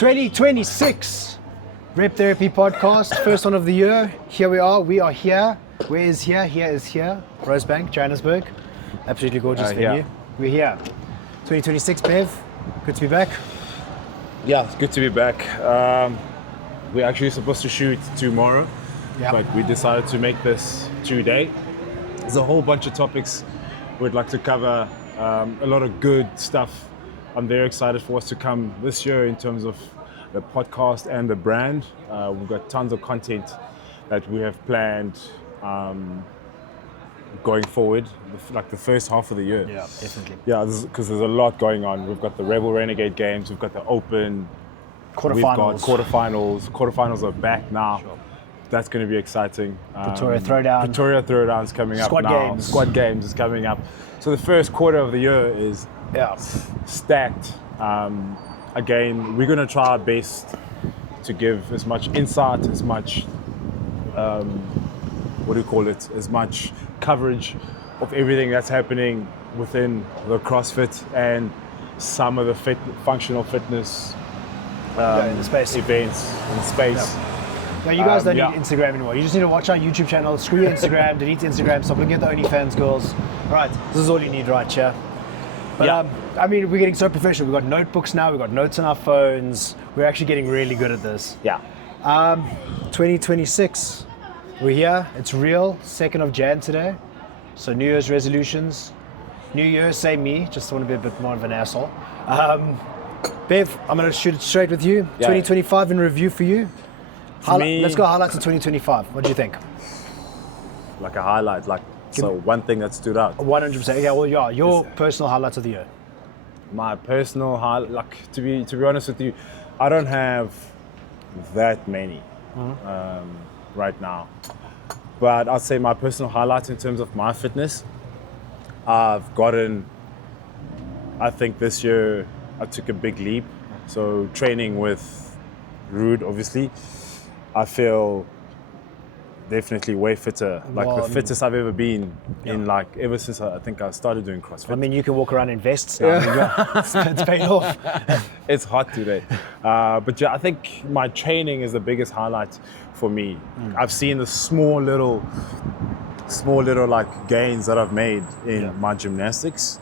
2026 Rep Therapy Podcast, first one of the year. Here we are here. Where is here? Here is here. Rosebank, Johannesburg. Absolutely gorgeous venue. Yeah. We're here. 2026, Bev. Good to be back. Yeah, it's good to be back. We're actually supposed to shoot tomorrow, but we decided to make this today. There's a whole bunch of topics we'd like to cover, a lot of good stuff. I'm very excited for what's to come this year in terms of the podcast and the brand. We've got tons of content that we have planned going forward, like the first half of the year. Yeah, definitely. Yeah, because there's a lot going on. We've got the Rebel Renegade games, we've got the Open, Quarterfinals. we've got quarterfinals. Quarterfinals are back now. Sure. That's going to be exciting. Pretoria Throwdown's coming up now. Squad games is coming up. So the first quarter of the year is stacked. Again, we're going to try our best to give as much insight, as much, as much coverage of everything that's happening within the CrossFit and some of the functional fitness in the space. events in the space. Yeah, you guys don't need Instagram anymore. You just need to watch our YouTube channel, screw your Instagram, delete Instagram, stop looking at the OnlyFans girls. Right, this is all you need right here. But I mean, we're getting so professional. We've got notebooks now, we've got notes on our phones. We're actually getting really good at this. Yeah. 2026, we're here, it's real, 2nd of Jan today. So New Year's resolutions. New Year, same me, just want to be a bit more of an asshole. Bev, I'm going to shoot it straight with you. 2025 in review for you. Let's go highlights of 2025. What do you think? Like a highlight, one thing that stood out. 100%. Yeah, well, your personal highlights of the year. My personal highlight, to be honest with you, I don't have that many right now. But I'd say my personal highlights in terms of my fitness, I think this year I took a big leap. So training with Rude, obviously, I feel definitely way fitter, the fittest I've ever been in ever since I think I started doing CrossFit. I mean, you can walk around in vests now. It's paid off. It's hot today. But I think my training is the biggest highlight for me. I've seen the small little gains that I've made in my gymnastics,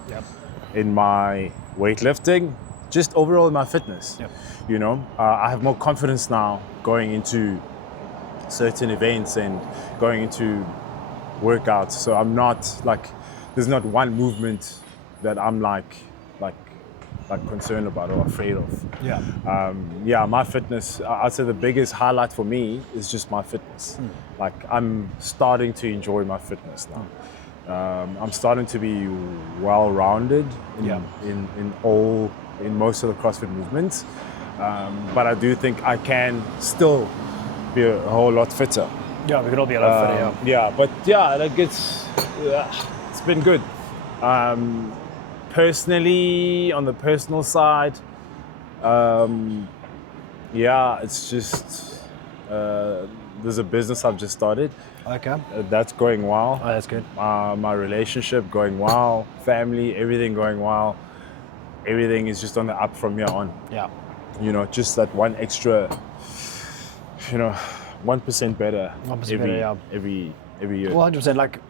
in my weightlifting, just overall in my fitness. You know, I have more confidence now going into certain events and going into workouts. So I'm not there's not one movement that I'm concerned about or afraid of. My fitness, I'd say the biggest highlight for me is just my fitness. I'm starting to enjoy my fitness now. I'm starting to be well-rounded in most of the CrossFit movements. But I do think I can still be a whole lot fitter. Yeah, we can all be a lot fitter, It's been good. Personally, on the personal side, it's just, there's a business I've just started. Okay. That's going well. Oh, that's good. My relationship going well, family, everything going well. Everything is just on the up from here on. Yeah. You know, just that one extra, 1% better every year. Well, 100%.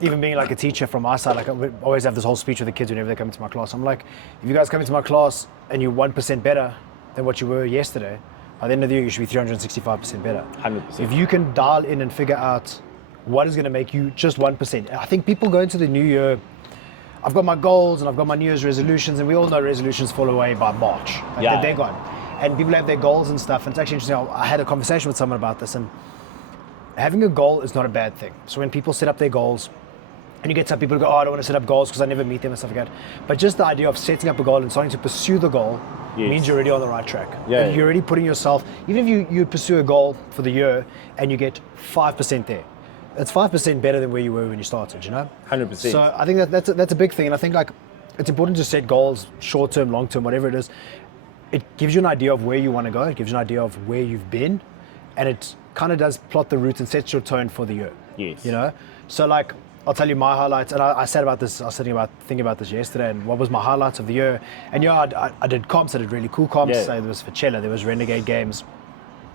Even being a teacher from our side, I always have this whole speech with the kids whenever they come into my class. I'm like, if you guys come into my class and you're 1% better than what you were yesterday, by the end of the year, you should be 365% better. 100%. If you can dial in and figure out what is going to make you just 1%. I think people go into the new year, I've got my goals and I've got my New Year's resolutions, and we all know resolutions fall away by March. They're gone. And people have their goals and stuff, and it's actually interesting. I had a conversation with someone about this, and having a goal is not a bad thing. So when people set up their goals, and you get some people who go, I don't want to set up goals because I never meet them and stuff like that. But just the idea of setting up a goal and starting to pursue the goal means you're already on the right track. And you're already putting yourself, even if you pursue a goal for the year and you get 5% there, that's 5% better than where you were when you started, 100%. So I think that's a big thing. And I think it's important to set goals, short-term, long-term, whatever it is. It gives you an idea of where you want to go. It gives you an idea of where you've been. And it kind of does plot the route and sets your tone for the year. Yes. So I'll tell you my highlights. And I said about this, I was thinking about this yesterday, and what was my highlights of the year. And I did comps, I did really cool comps. Yeah. So there was Fitchella, there was Renegade Games,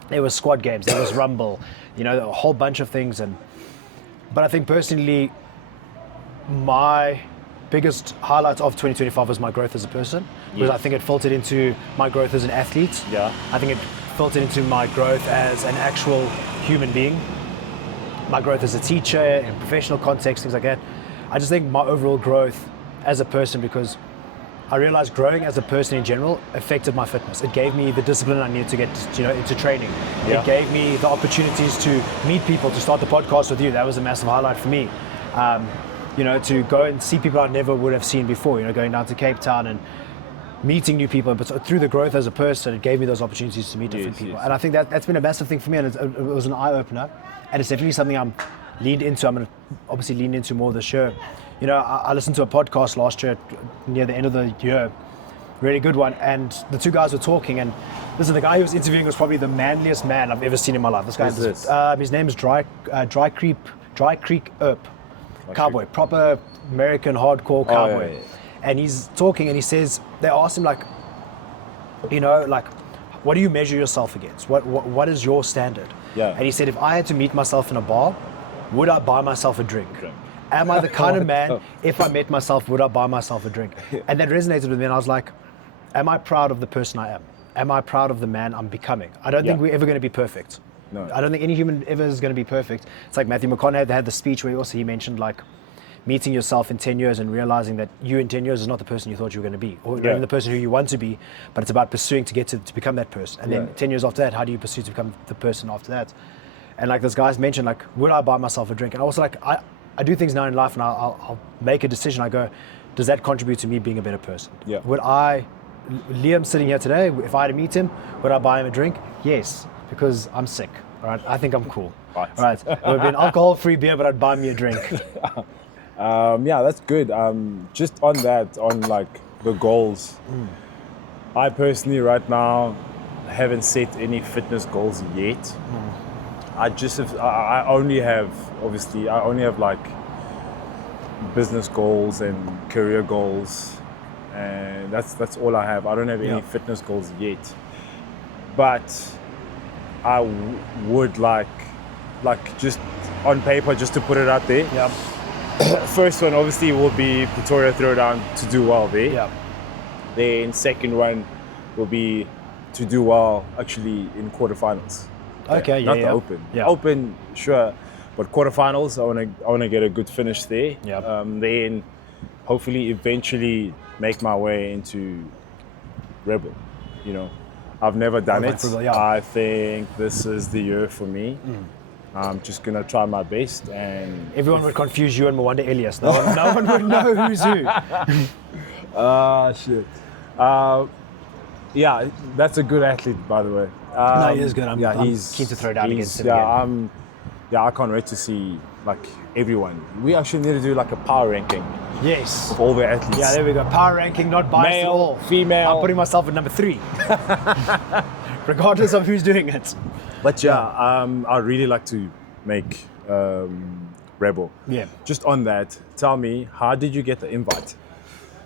there was Squad Games, there was Rumble, a whole bunch of things. But I think personally, my biggest highlight of 2025 was my growth as a person, because I think it filtered into my growth as an athlete. Yeah. I think it filtered into my growth as an actual human being, my growth as a teacher in professional context, things like that. I just think my overall growth as a person, because I realized growing as a person in general affected my fitness. It gave me the discipline I needed to get into training. Yeah. It gave me the opportunities to meet people, to start the podcast with you. That was a massive highlight for me. To go and see people I never would have seen before, going down to Cape Town and meeting new people. But through the growth as a person, it gave me those opportunities to meet different people. And I think that's been a massive thing for me, and it was an eye-opener. And it's definitely something I'm leaned into. I'm going to obviously lean into more this year. I listened to a podcast last year near the end of the year, really good one, and the two guys were talking, and listen, the guy who was interviewing was probably the manliest man I've ever seen in my life. This guy, his name is Dry Creek Earp. Cowboy, proper American hardcore cowboy. Yeah. And he's talking and he says, they asked him what do you measure yourself against? What is your standard? Yeah. And he said, if I had to meet myself in a bar, would I buy myself a drink? Am I the kind of man, if I met myself, would I buy myself a drink? And that resonated with me, and I was like, am I proud of the person I am? Am I proud of the man I'm becoming? I don't think we're ever going to be perfect. No. I don't think any human ever is going to be perfect. It's like Matthew McConaughey had the speech where he mentioned meeting yourself in 10 years and realizing that you in 10 years is not the person you thought you were going to be, or even the person who you want to be, but it's about pursuing to get to become that person. And then 10 years after that, how do you pursue to become the person after that? And this guy's mentioned, would I buy myself a drink? And I was like, I do things now in life and I'll make a decision. I go, does that contribute to me being a better person? Yeah. Would Liam sitting here today, if I had to meet him, would I buy him a drink? Yes, because I'm sick. All right, I think I'm cool. Right. All right, it would be an alcohol-free beer, but I'd buy me a drink. That's good. Just on that, on the goals. I personally right now haven't set any fitness goals yet. I only have business goals and career goals, and that's all I have. I don't have any fitness goals yet, but I would like just on paper, just to put it out there. Yeah. First one obviously will be Pretoria Throwdown, to do well there. Yeah. Then second one will be to do well actually in quarterfinals. Okay, Not the Open. Yeah. Open, sure, but quarterfinals, I wanna get a good finish there. Yeah. Then hopefully eventually make my way into Rebel. I've never done it. I think this is the year for me. I'm just gonna try my best, and everyone would confuse you and Mwanda Elias. No one would know who's who. Shit. That's a good athlete, by the way. No, he is good. I'm keen to throw down against him again. I can't wait to see everyone. We actually need to do a power ranking. Yes. Of all the athletes. Yeah, there we go. Power ranking, not biased at all. Female. I'm putting myself at number 3. Regardless of who's doing it. But I'd really like to make Rebel. Yeah. Just on that, tell me, how did you get the invite?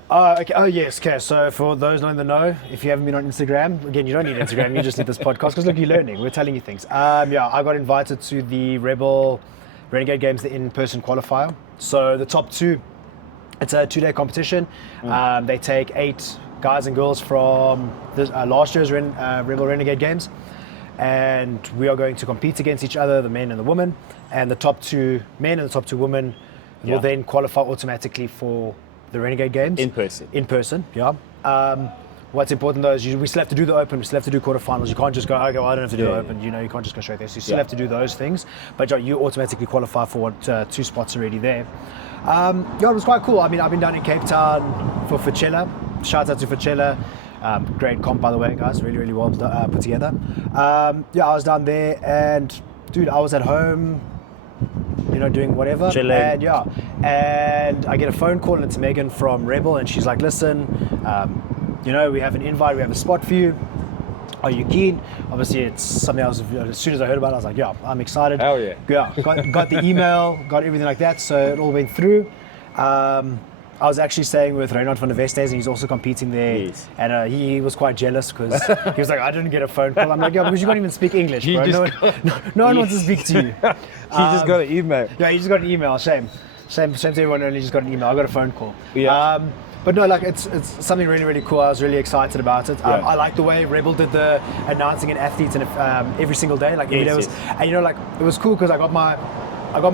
Okay. Oh, yes. Okay. So for those not in the know, if you haven't been on Instagram, again, you don't need Instagram. You just need this podcast because look, you're learning. We're telling you things. I got invited to the Renegade Games, the in-person qualifier. So the top 2, it's a 2-day competition. They take 8 guys and girls from last year's Rebel Renegade Games, and we are going to compete against each other, the men and the women, and the top 2 men and the top 2 women will then qualify automatically for the Renegade Games. In person, yeah. What's important though is we still have to do the Open, we still have to do quarterfinals. You can't just go, okay, well, I don't have to do the Open. You can't just go straight there. So you still have to do those things, but you automatically qualify for 2 spots already there. It was quite cool. I mean, I've been down in Cape Town for Fitchella. Shout out to Fitchella. Great comp, by the way, guys. Really, really well put together. I was down there, and dude, I was at home, doing whatever. Chilling. And I get a phone call, and it's Megan from Rebel, and she's like, listen, we have an invite, we have a spot for you. are you keen? Obviously, it's something else. As soon as I heard about it, I was like, yeah, I'm excited. Hell yeah. Yeah, got the email, got everything like that, so it all went through. I was actually staying with Reinhard van der Vestes, and he's also competing there. Yes. And he was quite jealous because he was like, I didn't get a phone call. I'm like, yeah, because you can't even speak English, bro. No one wants to speak to you. He just got an email. Yeah, he just got an email. Shame to everyone. Only just got an email. I got a phone call. Yeah. But no, like it's something really, really cool. I was really excited about it. I like the way Rebel did the announcing and athletes and every single day. Like every day was, and you know, like it was cool because I got my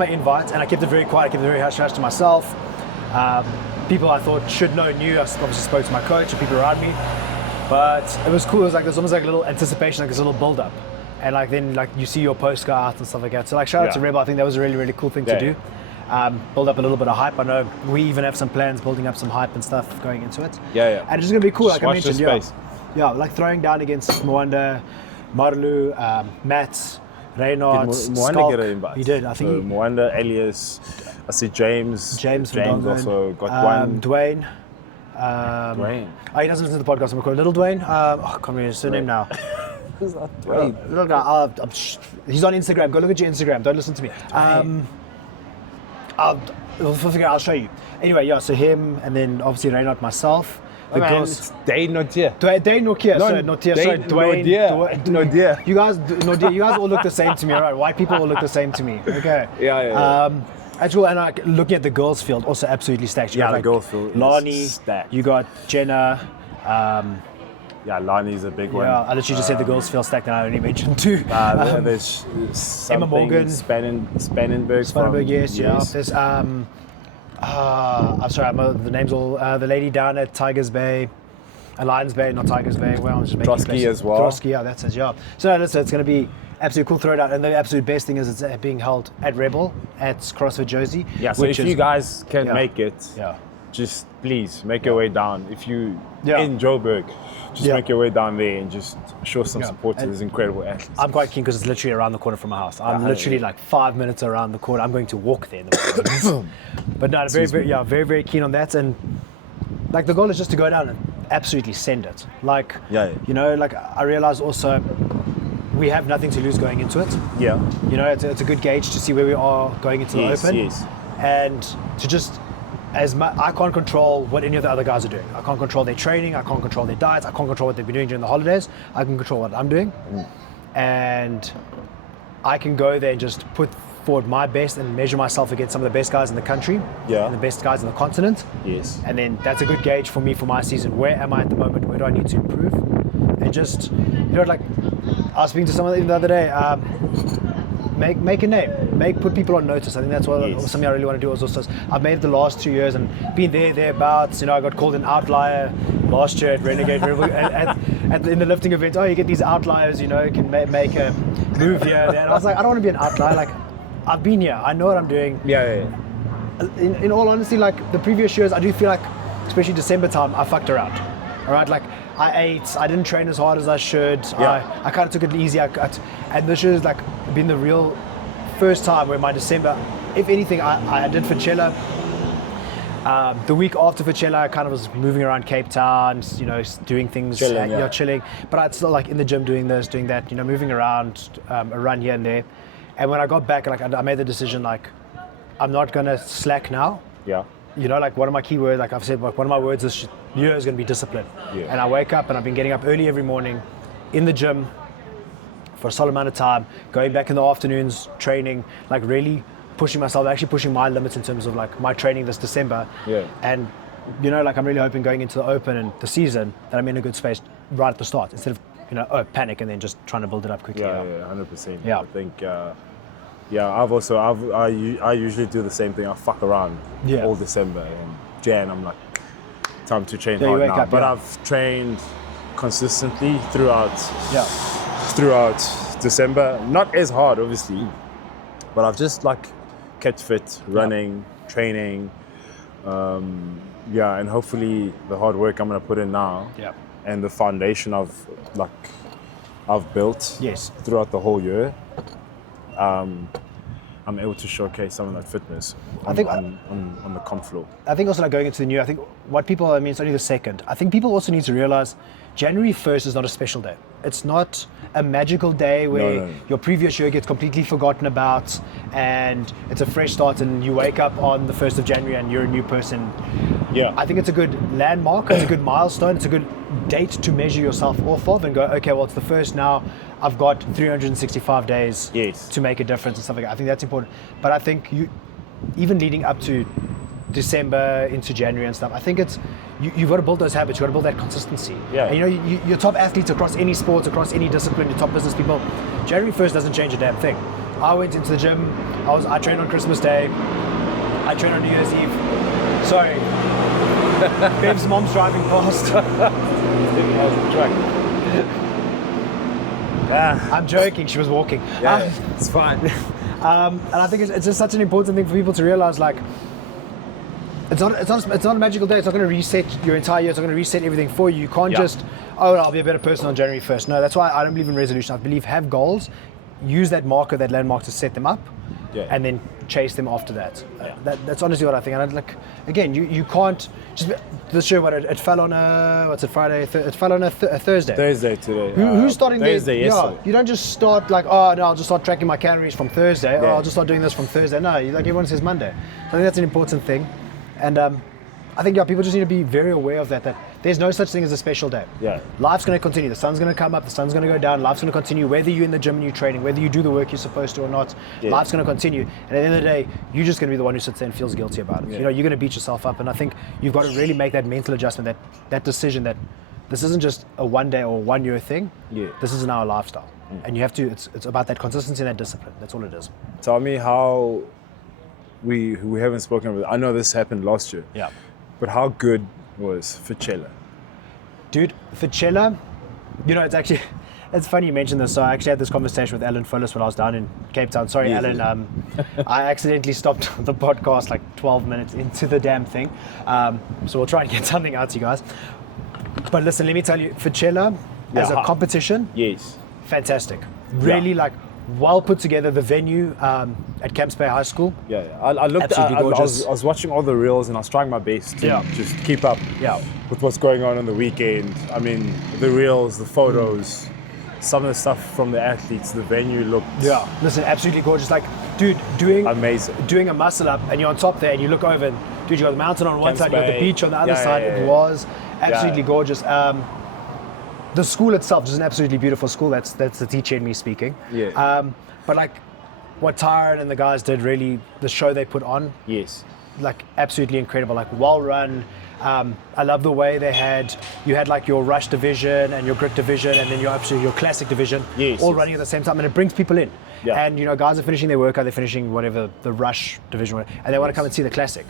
invite and I kept it very quiet. I kept it very hush to myself. People I thought should know knew. I obviously spoke to my coach and people around me. But it was cool. It was like there's almost like a little anticipation, like this little build up, and like then like you see your post go out and stuff like that. So like shout out to Rebel. I think that was a really, really cool thing to do. Build up a little bit of hype. I know we even have some plans building up some hype and stuff going into it. Yeah. And it's just gonna be cool, like I mentioned. Space. Yeah, like throwing down against Mwanda, Marlu, Matt, Reynard, Mwanda get an invite. He did. I think. So Mwanda, Elias, I see James. James also got one. Dwayne. Dwayne. Oh, he doesn't listen to the podcast. I'm calling Little Dwayne. I can't remember his surname now. Who's that? Dwayne. Little guy. He's on Instagram. Go look at your Instagram. Don't listen to me. I'll show you. Anyway, yeah. So him, and then obviously Reynard, myself. The girls. It's Dane Notier. Dane Nokia. Sorry, Notia. Sorry, Dwayne. Notier. You guys all look the same to me, alright? White people all look the same to me. Okay. Yeah. Actually, and like looking at the girls' field, also absolutely stacked. You got, the like, girls' field. Lani. Stacked. You got Jenna. Lani's a big one. Yeah, I literally just said the girls' field stacked, and I only mentioned two. There's Emma Morgan. Spannenberg. Yes, yeah. There's I'm sorry, the names all. The lady down at Tigers Bay, Lions Bay, not Tigers Bay. Well, I'm just making Trotsky as well. Trotsky, yeah, that's his job. So no, listen, it's going to be absolutely cool throwdown, and the absolute best thing is it's being held at Rebel at CrossFit Jersey. Yeah, so if you guys can make it, yeah, just please make your way down. If you in Joburg, just make your way down there and just show some support to this incredible athletes. I'm quite keen because it's literally around the corner from my house. I'm literally like 5 minutes around the corner. I'm going to walk there in the morning. But no, very, very keen on that. And like the goal is just to go down and absolutely send it. Like, you know, like I realize also we have nothing to lose going into it. Yeah. You know, it's a good gauge to see where we are going into the open. Yes. And to just, I can't control what any of the other guys are doing. I can't control their training. I can't control their diets. I can't control what they've been doing during the holidays. I can control what I'm doing. And I can go there and just put forward my best and measure myself against some of the best guys in the country and the best guys in the continent. Yes. And then that's a good gauge for me for my season. Where am I at the moment? Where do I need to improve? And just, you know, like I was speaking to someone the other day, make a name, put people on notice. I think that's what something I really want to do. Also, I've made it the last 2 years and been thereabouts. You know, I got called an outlier last year at Renegade in the lifting event. Oh, you get these outliers. You know, you can make a move here and there. And I was like, I don't want to be an outlier. Like, I've been here. I know what I'm doing. Yeah. In all honesty, like the previous years, I do feel like, especially December time, I fucked around. All right, like I ate, I didn't train as hard as I should. I kind of took it easy. And this year has like been the real first time where my December, if anything, I did Fitchella. The week after Fitchella, I kind of was moving around Cape Town, you know, doing things, chilling. But I'd still like in the gym doing this, doing that, you know, moving around, a run here and there. And when I got back, like I made the decision, like I'm not gonna slack now. Yeah. You know, like one of my key words, like I've said, like one of my words this year is going to be discipline. Yeah. And I wake up and I've been getting up early every morning in the gym for a solid amount of time, going back in the afternoons, training, like really pushing myself, actually pushing my limits in terms of like my training this December. Yeah. And, you know, like I'm really hoping going into the open and the season that I'm in a good space right at the start instead of, you know, panic and then just trying to build it up quickly. Yeah, 100%. Yeah. I think, I usually do the same thing. I fuck around all December and Jan. I'm like, time to train hard now. But I've trained consistently throughout December. Not as hard, obviously, but I've just like kept fit, running, training, and hopefully the hard work I'm gonna put in now, and the foundation I've built throughout the whole year. I'm able to showcase some of that fitness on the comp floor. I think also like going into the new, it's only the 2nd. I think people also need to realize January 1st is not a special day. it's not a magical day where your previous year gets completely forgotten about and it's a fresh start and you wake up on the 1st of January and you're a new person. Yeah. I think it's a good landmark, it's a good milestone, it's a good date to measure yourself off of and go, okay, well, it's the first now. I've got 365 days to make a difference and stuff like that. I think that's important. But I think even leading up to December into January and stuff, I think you've got to build those habits, you've got to build that consistency. Yeah. And your top athletes across any sports, across any discipline, your top business people, January 1st doesn't change a damn thing. I went into the gym, I trained on Christmas Day, I trained on New Year's Eve. Sorry. Bev's mom's driving past. I'm joking, she was walking. Yeah, it's fine. And I think it's just such an important thing for people to realize, like, it's not a magical day. It's not going to reset your entire year. It's not going to reset everything for you. You can't just, I'll be a better person on January 1st. No, that's why I don't believe in resolution. I believe have goals, use that marker, that landmark to set them up, and then chase them after that. That's honestly what I think. And again, you can't just this year. It fell on Friday. It fell on a Thursday. Thursday today. Who's starting Thursday? Yesterday. You don't just start like, I'll just start tracking my calories from Thursday. Or I'll just start doing this from Thursday. No, like everyone says Monday. So I think that's an important thing. And I think people just need to be very aware of that there's no such thing as a special day. Yeah. Life's going to continue. The sun's going to come up, the sun's going to go down, life's going to continue. Whether you're in the gym and you're training, whether you do the work you're supposed to or not, life's going to continue. And at the end of the day, you're just going to be the one who sits there and feels guilty about it. You're going to beat yourself up. And I think you've got to really make that mental adjustment, that decision that this isn't just a 1 day or 1 year thing. This is now a lifestyle. And you have to, it's about that consistency and that discipline. That's all it is. Tell me how we haven't spoken about, I know this happened last year. Yeah. But how good was Fitchella? Dude, Fitchella, it's funny you mentioned this. So I actually had this conversation with Alan Fullis when I was down in Cape Town. Sorry, Alan, I accidentally stopped the podcast like 12 minutes into the damn thing. So we'll try and get something out to you guys. But listen, let me tell you, Fitchella as a competition, fantastic. Really well put together, the venue at Camps Bay High School. I looked I was watching all the reels and I was trying my best to just keep up with what's going on the weekend. I mean, the reels, the photos, some of the stuff from the athletes, the venue looked listen, absolutely gorgeous. Like, dude, doing a muscle up and you're on top there and you look over and dude, you got the mountain on one side, you got the beach on the other side. It was absolutely gorgeous. The school itself is an absolutely beautiful school. That's the teacher in me speaking. But like what Tyron and the guys did, really, the show they put on. Like absolutely incredible. Like well run. I love the way you had like your rush division and your grit division, and then your classic division, all running at the same time, and it brings people in. And guys are finishing their workout, they're finishing whatever the rush division, and they want to come and see the classic.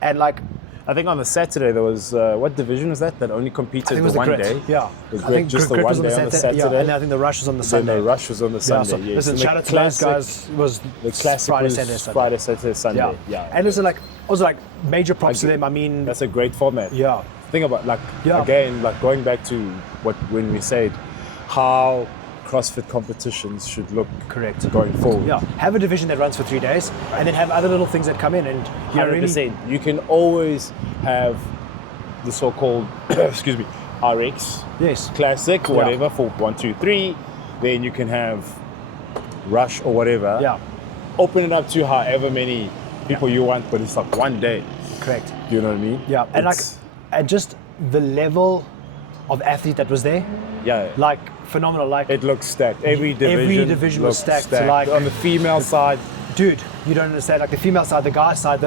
And like. I think on the Saturday there was, what division was that only competed the one day? I think just the grit one was day on the Saturday. and then I think the rush was on the Sunday. The rush was on the Sunday, So, listen, shout out to those guys. Was the classic Friday, was Saturday, Sunday. Friday, Saturday, Sunday. And listen, also major props to them. I mean, that's a great format. Think about again, going back to when we said how CrossFit competitions should look going forward. Have a division that runs for 3 days, and then have other little things that come in, and 100%. You can always have the so-called HYROX, classic, whatever, for 1, 2, 3. Then you can have rush or whatever. Open it up to however many people you want, but it's like 1 day. Correct. You know what I mean? And just the level of athlete that was there. Phenomenal. Like it looks stacked. Every division was stacked. So on the female side, dude, you don't understand. Like the female side, the guy side,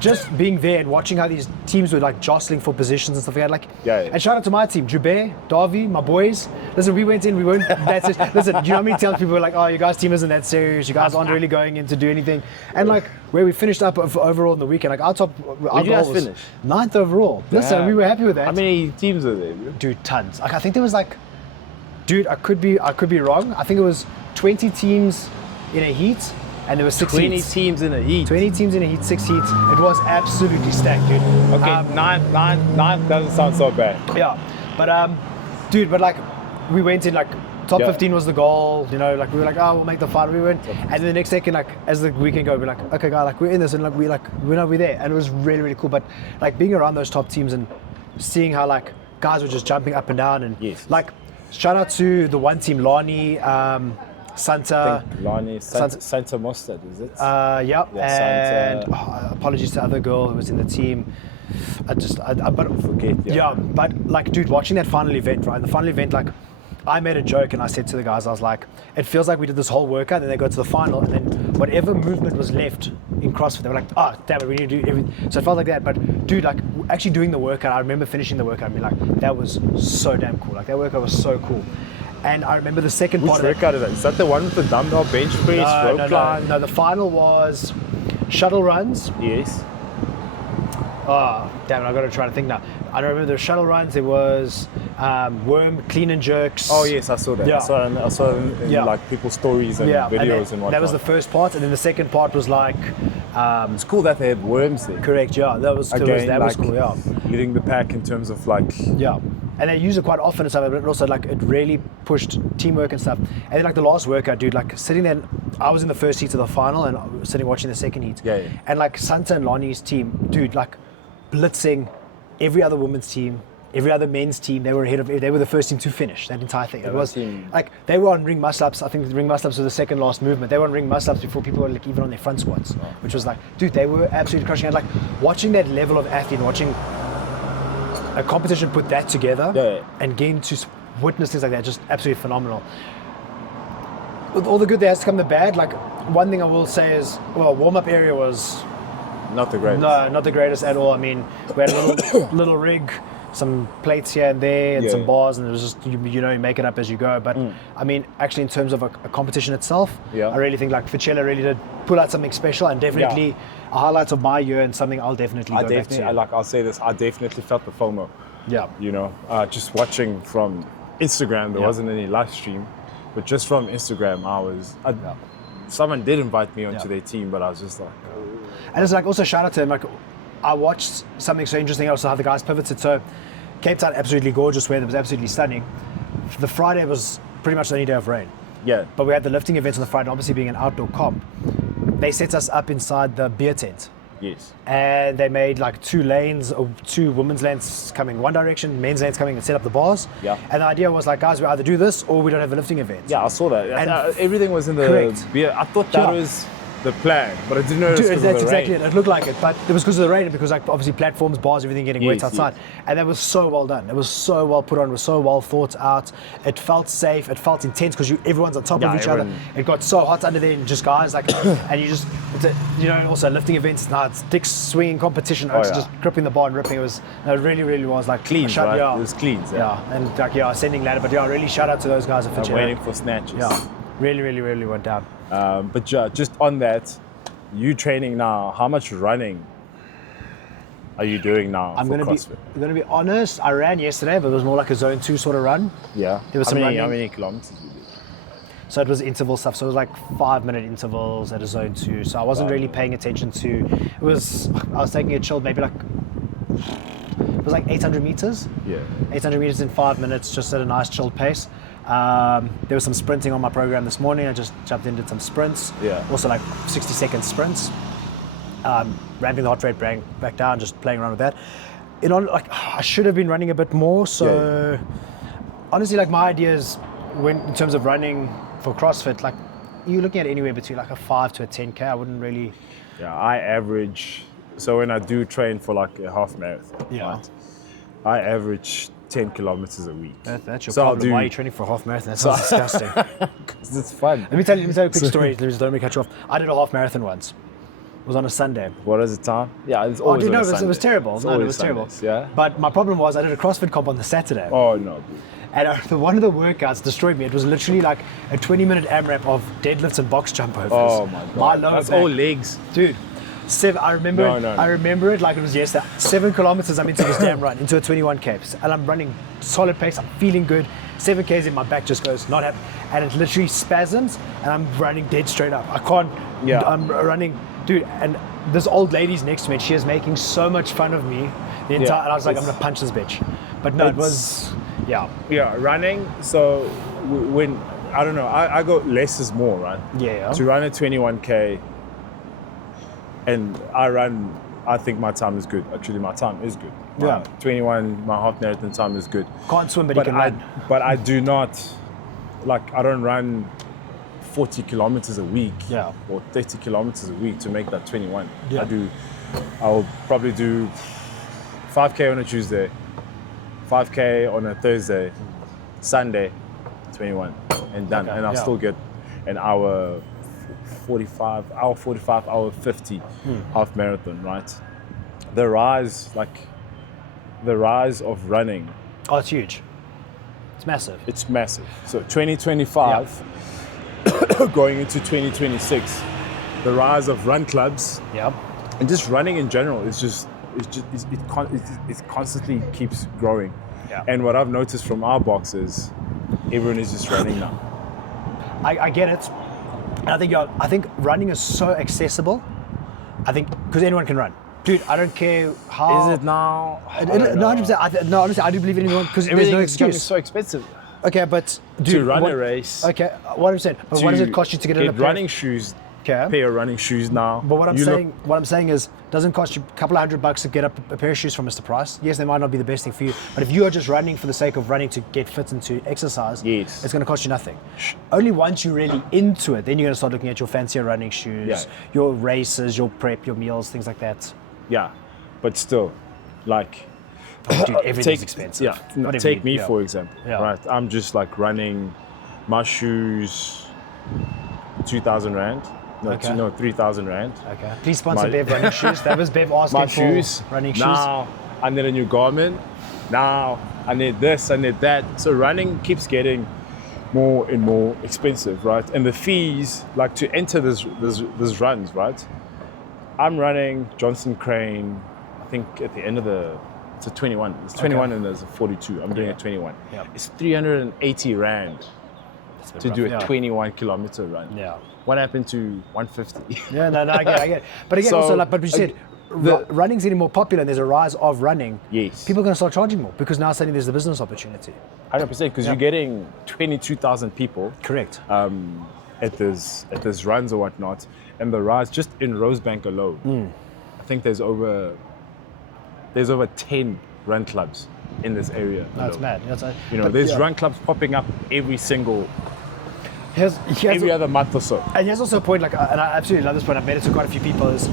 just being there and watching how these teams were like jostling for positions and stuff like that. And shout out to my team, Jubei, Darby, my boys. Listen, we went in, we weren't that serious. Listen, do you know how many times people were like, oh, you guys' team isn't that serious, you guys aren't really going in to do anything. And like where we finished up overall in the weekend, like our goal was finish? 9th overall. Listen, we were happy with that. How many teams are there? Dude, tons. Like I think there was dude, I could be wrong. I think it was 20 teams in a heat, and there were 6 20 heats. 20 teams in a heat. 20 teams in a heat, 6 heats. It was absolutely stacked, dude. Okay, nine doesn't sound so bad. Dude, but like we went in top 15 was the goal. We were like, oh, we'll make the final. We went, and then the next second, as the weekend go, we're like, okay, guys, we're in this, and we're there, and it was really, really cool. But being around those top teams and seeing how guys were just jumping up and down, and shout out to the one team, Lani, Santa. Lani, Santa Mustard, is it? Yeah, and Santa. Apologies to the other girl who was in the team. But Forget, but like, dude, watching that final event, right? The final event, like, I made a joke and I said to the guys, I was like, it feels like we did this whole workout and then they go to the final and then whatever movement was left in CrossFit, they were like, oh, damn it, we need to do everything. So it felt like that. But dude, like, actually doing the workout, I remember finishing the workout and being like, that was so damn cool. Like, that workout was so cool. And I remember the second part Which workout is that? Is that the one with the dumbbell bench press, rope climb? No, the final was shuttle runs. Yes. Oh, damn it, I've got to try to think now. I don't remember the shuttle runs. There was worm, clean and jerks. Oh, yes, I saw that. Yeah. I saw it in like people's stories and videos and whatnot. That was the first part. And then the second part was like... it's cool that they have worms there. Correct, yeah. That was cool, yeah. Leading the pack in terms of like... Yeah. And they use it quite often and stuff, but also like it really pushed teamwork and stuff. And then like the last workout, dude, like sitting there, I was in the first heat of the final and I was sitting watching the second heat. Yeah. And like Santa and Lonnie's team, dude, like blitzing every other women's team, every other men's team. They were the first team to finish that entire thing. It was like they were on ring muscle ups. I think the ring muscle ups was the second last movement. They were on ring muscle ups before people were like even on their front squats, which was like, dude, they were absolutely crushing it. Like watching that level of athlete, watching a competition put that together and getting to witness things like that, just absolutely phenomenal. With all the good, there has to come the bad. Like one thing I will say is, well, warm-up area was not the greatest. No, not the greatest at all. I mean, we had a little rig, some plates here and there, and some bars, and it was just you make it up as you go. But I mean, actually, in terms of a competition itself, I really think like Fitchella really did pull out something special, and definitely a highlight of my year and something I'll definitely go back to. I'll say this, I definitely felt the FOMO. Yeah. You know, just watching from Instagram, there wasn't any live stream, but just from Instagram, someone did invite me onto their team, but I was just like, And it's like also shout out to him. Like I watched something so interesting also how the guys pivoted. So Cape Town, absolutely gorgeous weather, was absolutely stunning. The Friday was pretty much the only day of rain. Yeah. But we had the lifting events on the Friday, obviously being an outdoor comp. They set us up inside the beer tent. Yes. And they made like two women's lanes coming one direction, men's lanes coming, and set up the bars. Yeah. And the idea was like, guys, we either do this or we don't have a lifting event. Yeah, I saw that. And everything was in the beer. I thought that was the plan, but I didn't know it was because of the rain. That's exactly it. It looked like it, but it was because of the rain and because like obviously platforms, bars, everything getting wet outside. And that was so well done. It was so well put on. It was so well thought out. It felt safe. It felt intense because everyone's on top of each other. It got so hot under there and just guys like, and you just, also lifting events now. It's dick swinging competition. Just gripping the bar and ripping. It really, really was like clean. Right? It was clean. And like ascending ladder. But really shout out to those guys at Fitchella. Waiting for snatches. Yeah, really, really, really went down. But just on that, you training now, how much running are you doing now for CrossFit? I'm going to be honest, I ran yesterday, but it was more like a zone 2 sort of run. Yeah. There was how many kilometers did you do? So it was interval stuff. So it was like 5-minute intervals at a zone 2. So I wasn't really paying attention to, I was taking it chilled, maybe like, it was like 800 meters. Yeah. 800 meters in 5 minutes, just at a nice chilled pace. There was some sprinting on my program this morning. I just jumped in, did some sprints. Yeah. Also like 60-second sprints. Ramping the heart rate back down, just playing around with that. I should have been running a bit more. So honestly, like my idea is in terms of running for CrossFit, like you're looking at anywhere between like a 5 to a 10K. I wouldn't really. Yeah, I average. So when I do train for like a half marathon, right, I average 10 kilometers a week. That's your problem. Why are you training for a half marathon? That sounds disgusting. Because it's fun. Let me tell you a quick story. Don't let me cut you off. I did a half marathon once. It was on a Sunday. What is the time? Yeah, it's always on a Sunday. It was terrible. It was terrible. Yeah. But my problem was I did a CrossFit comp on the Saturday. Oh no. And one of the workouts destroyed me. It was literally like a 20-minute AMRAP of deadlifts and box jump overs. Oh my god. That's all legs, dude. I remember it like it was yesterday. 7 kilometers I'm into this damn run, into a 21K. And I'm running solid pace, I'm feeling good. 7Ks in, my back just goes not happy. And it literally spasms and I'm running dead straight up. I can't, I'm running, dude. And this old lady's next to me and she is making so much fun of me the entire, and I was like, I'm gonna punch this bitch. But no, it was, Yeah, running, so when, I don't know, I go less is more, right? Yeah. To run a 21K, and I run I think my time is good. Actually, my time is good. Yeah. 21, my half marathon time is good. Can't swim, but you can run. But I do not, I don't run 40 kilometers a week or 30 kilometers a week to make that 21. Yeah. I'll probably do 5K on a Tuesday, 5K on a Thursday, Sunday, 21, and done. And I'll still get an hour 45, hour 50 half marathon, right? The rise of running. Oh, it's huge. It's massive. It's massive. So 2025, going into 2026, the rise of run clubs. Yeah. And just running in general it constantly keeps growing. Yeah. And what I've noticed from our box is everyone is just running now. I get it. And I think running is so accessible. I think because anyone can run. Dude, I don't care how. Is it now? No, 100%. No, honestly, I do believe in anyone because there's no excuse. So expensive. Okay, but dude, to run a race. Okay, what I'm saying, but what does it cost you to get in a running shoes? Pair of running shoes now. But what I'm saying is, doesn't cost you a couple of $100 to get a pair of shoes from Mr. Price. Yes, they might not be the best thing for you, but if you are just running for the sake of running to get fit and to exercise, it's going to cost you nothing. Only once you're really into it, then you're going to start looking at your fancier running shoes, your races, your prep, your meals, things like that. Yeah, but still, dude, everything's expensive. Yeah, take me for example. Yeah. Right, I'm just running my shoes, 2,000 rand. No, 3,000 rand. Okay. Please sponsor Bev running shoes. That was Bev asking my for shoes. Running shoes. Now I need a new garment. Now I need this, I need that. So running keeps getting more and more expensive, right? And the fees, to enter this runs, right? I'm running Johnson Crane, I think at the end of it's a 21. It's 21 and there's a 42. I'm doing a 21. Yeah. It's 380 rand to do a 21 kilometer run. Yeah. What happened to 150? Yeah, no, I get it. But again, but you said running's getting more popular and there's a rise of running. Yes. People are going to start charging more because now suddenly there's the business opportunity. 100%, because you're getting 22,000 people. Correct. At this runs or whatnot, and the rise just in Rosebank alone. I think there's over 10 run clubs in this area. That's mad. There's run clubs popping up every single. Every other month or so. And here's also a point, and I absolutely love this point, I've made it to quite a few people, is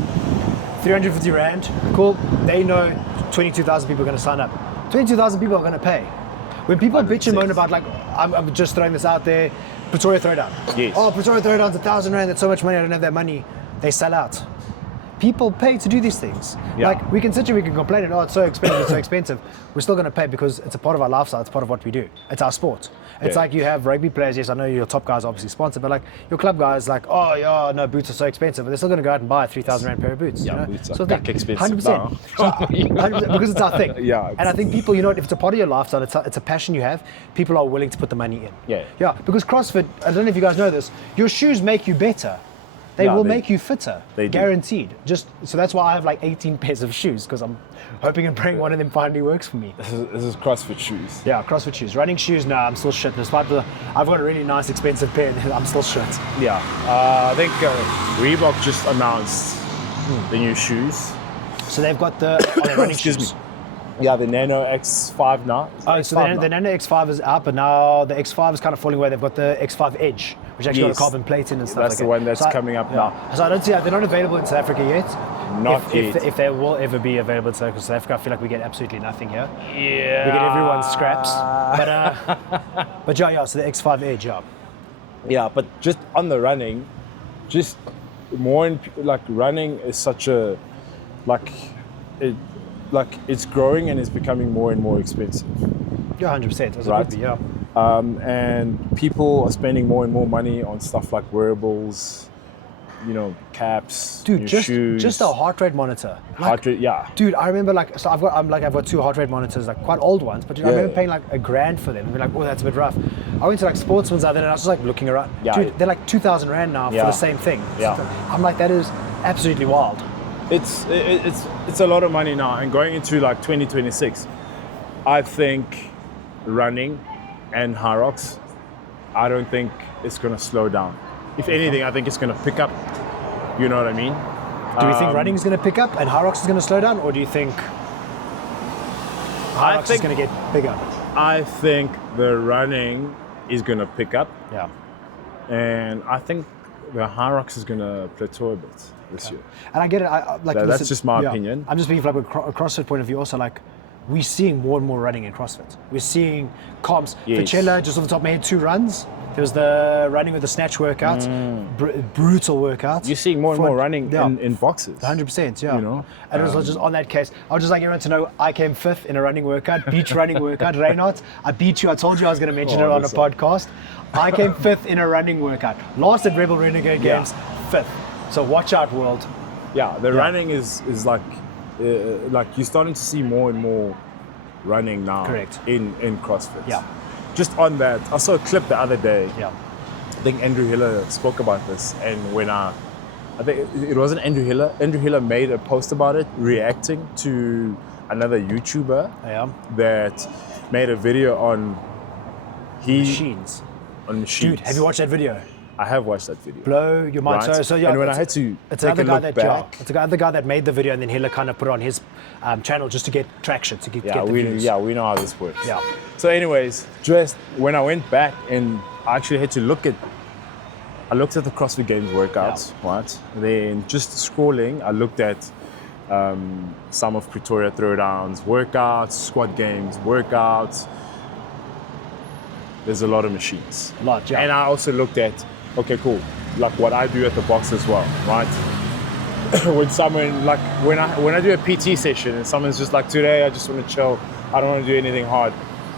350 Rand, cool, they know 22,000 people are going to sign up. 22,000 people are going to pay. When people 100%. Bitch and moan about, I'm just throwing this out there, Pretoria Throwdown. Yes. Oh, Pretoria Throwdown's 1,000 Rand, that's so much money, I don't have that money. They sell out. People pay to do these things. Yeah. We can sit here, we can complain, it's so expensive, it's so expensive. We're still going to pay because it's a part of our lifestyle, it's part of what we do. It's our sport. It's like you have rugby players, yes, I know your top guys are obviously sponsored, but your club guys oh yeah, no, boots are so expensive, but they're still going to go out and buy a 3,000 Rand pair of boots. Yeah, boots are expensive 100%. now. 100%, because it's our thing. Yeah. And I think people, if it's a part of your lifestyle, it's a passion you have, people are willing to put the money in. Yeah. Yeah, because CrossFit, I don't know if you guys know this, your shoes make you better. They will make you fitter, guaranteed. Just so that's why I have 18 pairs of shoes, because I'm hoping and praying one of them finally works for me. This is CrossFit shoes. Yeah, CrossFit shoes. Running shoes, no, I'm still shit. Despite I've got a really nice, expensive pair, I'm still shit. Yeah, I think Reebok just announced the new shoes. So they've got the running shoes. Yeah, the Nano X5 now. So the Nano X5 is out, but now the X5 is kind of falling away. They've got the X5 Edge, which actually got a carbon plate in and stuff. That's the one that's coming up now. So I don't see, they're not available in South Africa yet. Not yet. If they will ever be available in South Africa, I feel like we get absolutely nothing here. Yeah. We get everyone's scraps. But so the X5 Edge, Yeah, but just on the running, just more running is such a it's growing and it's becoming more and more expensive. Yeah, 100%. Right? Yeah. And people are spending more and more money on stuff like wearables, caps, dude, shoes. Just a heart rate monitor. Heart rate, yeah. Dude, I remember I've got 2 heart rate monitors, quite old ones, but I remember paying $1,000 for them. And oh, that's a bit rough. I went to Sportsman's out there and I was just looking around. Yeah. Dude, they're 2,000 Rand now for the same thing. Yeah. So I'm that is absolutely wild. It's a lot of money now, and going into 2026, I think running and HYROX, I don't think it's going to slow down. If anything, I think it's going to pick up. You know what I mean? Do you think running is going to pick up and HYROX is going to slow down, or do you think HYROX is going to get bigger? I think the running is going to pick up. Yeah. And I think the HYROX is going to plateau a bit this year. And I get it. That's just my opinion. I'm just speaking from like a CrossFit point of view also, like, we're seeing more and more running in CrossFit. We're seeing comps. Yes. Fitchella, just off the top of my head, 2 runs. There was the running with the snatch workout, brutal workout. You're seeing more and more running in boxes. 100%, yeah. You know? And it was just on that case. I would just like everyone to know I came 5th in a running workout, beach running workout. Reinhardt, I beat you. I told you I was going to mention it on a podcast. I came 5th in a running workout. Last at Rebel Renegade Games, 5th. So watch out, world. Yeah, the running is like you're starting to see more and more running now. Correct. in CrossFit. Yeah. Just on that, I saw a clip the other day. Yeah. I think Andrew Hiller spoke about this, and when I think it wasn't Andrew Hiller. Andrew Hiller made a post about it, reacting to another YouTuber that made a video on machines. On machines. Dude, have you watched that video? I have watched that video. Blow your mind. Right? So yeah, and when I had to take a look back, it's another guy that made the video, and then Hiller kind of put it on his channel just to get traction, to get the views. Yeah, we know how this works. Yeah. So anyways, just when I went back and I actually had to look at the CrossFit Games workouts, right? Then just scrolling, I looked at some of Pretoria Throwdowns workouts, Squad Games workouts. There's a lot of machines. A lot, yeah. And I also looked at, okay, cool, like what I do at the box as well, right? When someone, like when I do a PT session and someone's just like, today I just want to chill, I don't want to do anything hard,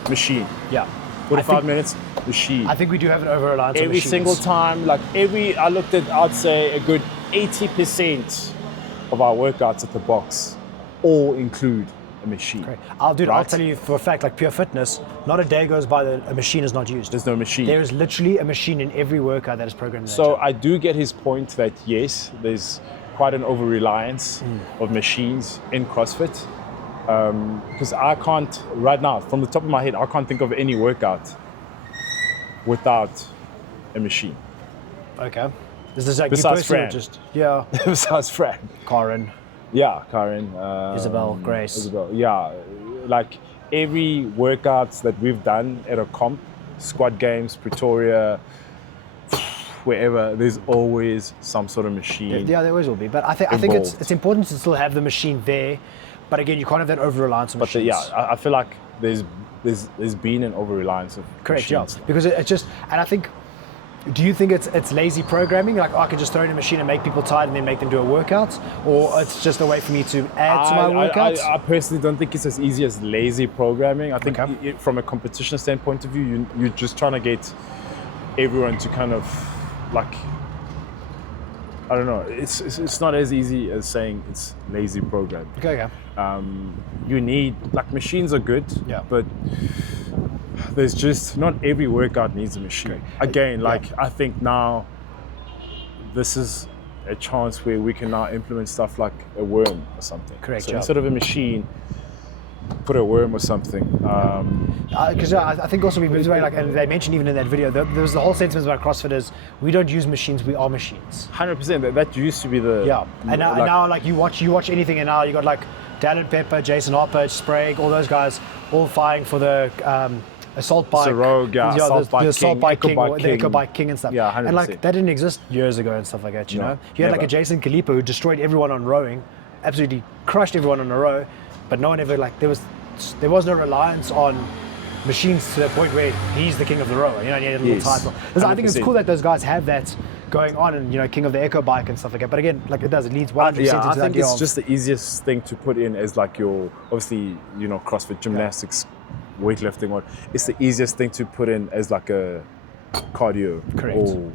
machine. Yeah. 45 minutes, machine. I think we do have an over-reliance on every machines. single time, I looked at, I'd say a good 80% of our workouts at the box all include a machine. Great. I'll tell you for a fact, like Pure Fitness, not a day goes by that a machine is not used. There's no machine. There is literally a machine in every workout that is programmed. So I do get his point that yes, there's quite an over-reliance of machines in CrossFit. Because I can't, right now, from the top of my head, I can't think of any workout without a machine. Okay. This is like besides Fran. Besides Fran. Karen. Yeah, Karen. Isabel, Grace. Isabel, yeah. Like every workout that we've done at a comp, Squad Games, Pretoria, wherever, there's always some sort of machine. Yeah, there always will be. But I think it's important to still have the machine there. But again, you can't have that over-reliance on machines. I feel like there's been an over-reliance of correct, machines. Yeah. Because it just, and I think, do you think it's lazy programming? Like, I can just throw in a machine and make people tired and then make them do a workout? Or it's just a way for me to add to my workouts? I personally don't think it's as easy as lazy programming. I think from a competition standpoint of view, you're just trying to get everyone to kind of, like, I don't know, it's not as easy as saying it's lazy programming. Okay. You need, like, machines are good, but there's just, not every workout needs a machine. Again, I think now this is a chance where we can now implement stuff like a worm or something. Correct. So instead of a machine, put a worm or something. Because I think also we moved away, like, and they mentioned even in that video, there was the whole sentiment about CrossFit is we don't use machines, we are machines. 100%. That used to be the and now like you watch anything, and now you got like Dallin Pepper, Jason Harper, Sprague, all those guys all vying for the assault bike, assault bike king, the Echo Bike King and stuff. Yeah, 100%. And like that didn't exist years ago and stuff like that. You know, you had like a Jason Kalipa who destroyed everyone on rowing, absolutely crushed everyone on a row, but no one ever there was no reliance on machines to the point where he's the king of the row. You know, and he had a little title. I think it's cool that those guys have that going on, and king of the Echo Bike and stuff like that. But again, like it leads 100% into I think it's just the easiest thing to put in as like your, obviously, CrossFit, gymnastics, weightlifting. It's the easiest thing to put in as like a cardio. Correct. Or,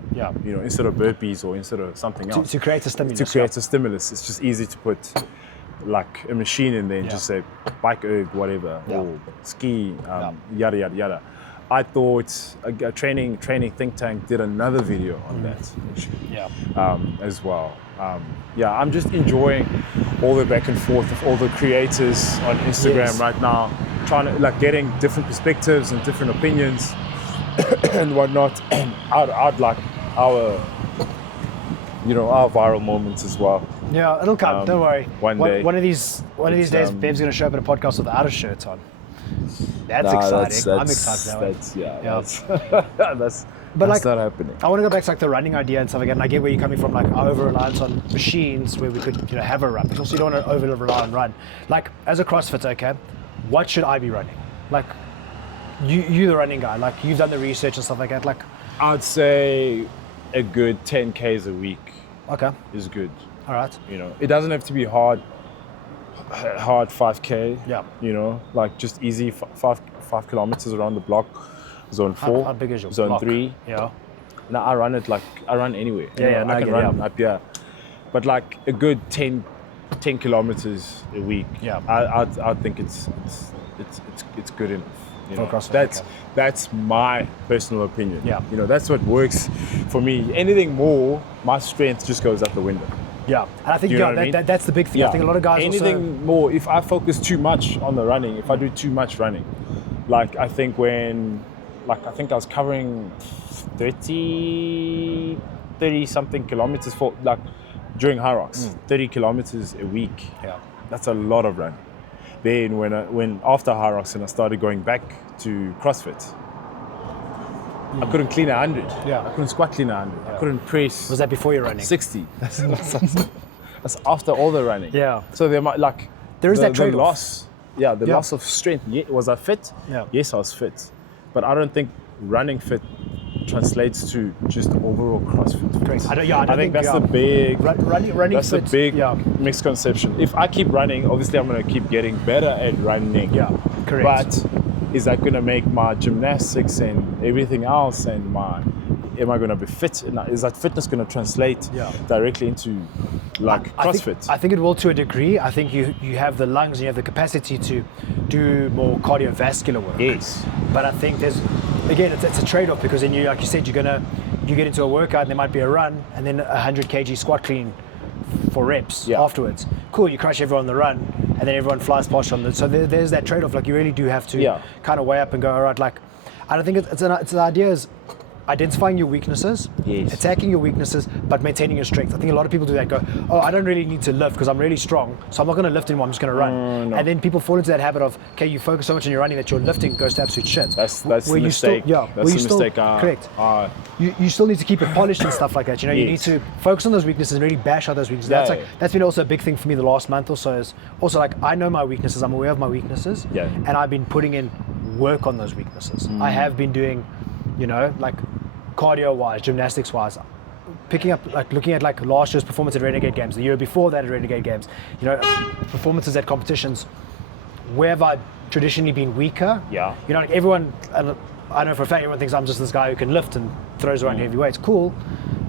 instead of burpees or instead of something else. To create a stimulus. To create a stimulus. It's just easy to put like a machine in there and just say bike erg, whatever, or ski, yada, yada, yada. I thought a training think tank did another video on that as well. I'm just enjoying all the back and forth of all the creators on Instagram right now, trying to getting different perspectives and different opinions and whatnot. And I'd like our our viral moments as well. Yeah, it'll come. Don't worry. One day. One of these days, Bev's going to show up at a podcast without a shirt on. That's exciting. I'm excited now. That's not happening. I want to go back to like the running idea and stuff again. And I get where you're coming from, like our over-reliance on machines where we could, have a run. But also you don't want to over-rely on run. Like as a CrossFit, okay, what should I be running? Like you the running guy, like you've done the research and stuff like that. Like I'd say a good 10 Ks a week. Okay. Is good. All right. It doesn't have to be hard 5K. Yeah. Like just easy 5 kilometers around the block. Zone 4. How big is your Zone block? 3. Yeah. Now I run anywhere. I can run up here. But like a good 10 kilometers a week. Yeah. I think it's good enough. For CrossFit, that's my personal opinion. Yeah. That's what works for me. Anything more, my strength just goes out the window. Yeah, and I think that's the big thing. Yeah. I think a lot of guys anything more, if I focus too much on the running, if I do too much running, like I think I was covering 30 something kilometers for like during HYROX, 30 kilometers a week. Yeah, that's a lot of running. Then when after HYROX and I started going back to CrossFit, I couldn't clean 100. Yeah. I couldn't squat clean 100. Yeah. I couldn't press. Was that before you're running? 60. That's after all the running. Yeah. So there is that trade-off. loss. Yeah, the loss of strength. Was I fit? Yeah. Yes, I was fit. But I don't think running fit translates to just overall CrossFit fit. Correct. I think that's the big running that's fit, the big misconception. If I keep running, obviously I'm going to keep getting better at running. Yeah, correct. But is that going to make my gymnastics and everything else and am I going to be fit? Is that fitness going to translate directly into like CrossFit? I think it will to a degree. I think you have the lungs and you have the capacity to do more cardiovascular work. Yes. But I think it's a trade-off because then like you said, you get into a workout and there might be a run and then 100 kg squat clean for reps afterwards. Cool, you crush everyone on the run and then everyone flies past on so there's that trade-off. Like you really do have to kind of weigh up and go, all right, like I don't think it's the idea is identifying your weaknesses, attacking your weaknesses, but maintaining your strength. I think a lot of people do that. Go, oh, I don't really need to lift because I'm really strong, so I'm not going to lift anymore. I'm just going to run. No. And then people fall into that habit of, okay, you focus so much on your running that your lifting goes to absolute shit. That's the mistake. Correct. You still need to keep it polished and stuff like that. You need to focus on those weaknesses and really bash out those weaknesses. That's been also a big thing for me the last month or so. Is also like I know my weaknesses. I'm aware of my weaknesses. Yeah. And I've been putting in work on those weaknesses. I have been doing, like cardio-wise, gymnastics-wise, picking up, like looking at like last year's performance at Renegade Games, the year before that at Renegade Games, performances at competitions, where have I traditionally been weaker? Yeah. Like everyone, I know for a fact everyone thinks I'm just this guy who can lift and throws around heavy weights. Cool,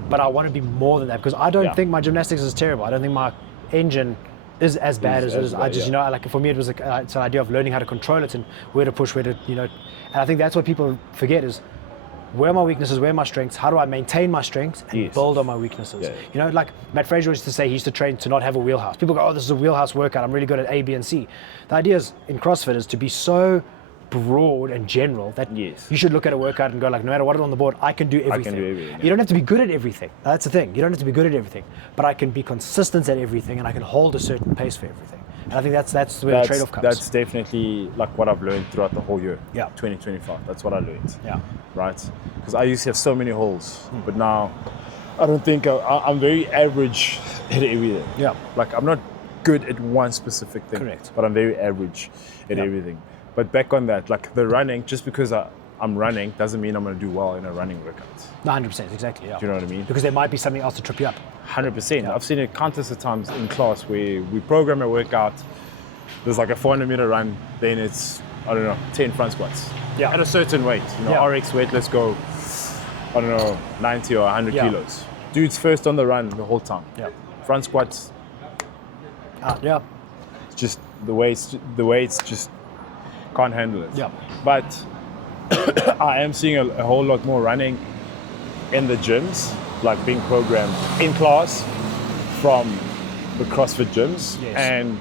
but I want to be more than that because I don't think my gymnastics is terrible. I don't think my engine is as bad as it is. I just, like for me it was it's an idea of learning how to control it and where to push, and I think that's what people forget is where are my weaknesses, where are my strengths, how do I maintain my strengths and build on my weaknesses? Yeah. Like Matt Fraser used to say he used to train to not have a wheelhouse. People go, oh, this is a wheelhouse workout, I'm really good at A, B, and C. The idea is in CrossFit is to be so broad and general that you should look at a workout and go like, no matter what is on the board, I can do everything. You don't have to be good at everything. That's the thing. You don't have to be good at everything, but I can be consistent at everything and I can hold a certain pace for everything. And I think that's where the trade-off comes. That's definitely like what I've learned throughout the whole year. Yeah. 2025. That's what I learned. Yeah. Right? Because I used to have so many holes, but now I don't think I'm very average at everything. Yeah. Like I'm not good at one specific thing. Correct. But I'm very average at everything. But back on that, like the running, just because I'm running doesn't mean I'm going to do well in a running workout. No, 100%, exactly, yeah. Do you know what I mean? Because there might be something else to trip you up. 100%. Yeah. I've seen it countless of times in class where we program a workout, there's like a 400-meter run, then it's, 10 front squats. Yeah. At a certain weight. RX weight, let's go, 90 or 100 kilos. Dude's first on the run the whole time. Yeah. Front squats. Yeah. It's just the weights just can't handle it. Yeah. But I am seeing a whole lot more running in the gyms, like being programmed in class from the CrossFit gyms and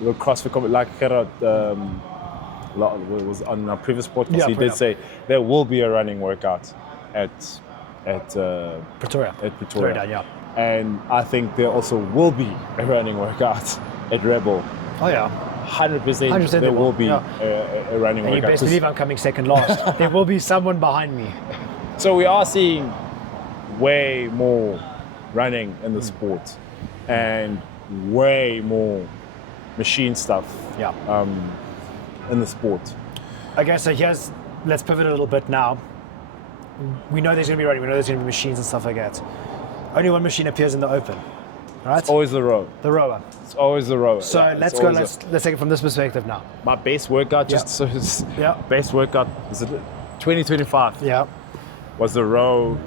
the CrossFit, like Gerard was on our previous podcast, he did say there will be a running workout at at Pretoria. Pretoria. Yeah. And I think there also will be a running workout at Rebel. Oh yeah. 100% there will be a running and workout. You best believe I'm coming second last. There will be someone behind me. So we are seeing way more running in the sport and way more machine stuff in the sport. Okay, so let's pivot a little bit now. We know there's going to be running, we know there's going to be machines and stuff like that. Only one machine appears in the open, right? It's always the row. The rower. It's always the rower. So let's take it from this perspective now. My base workout, base workout, is it 2025? Yeah. Was the row.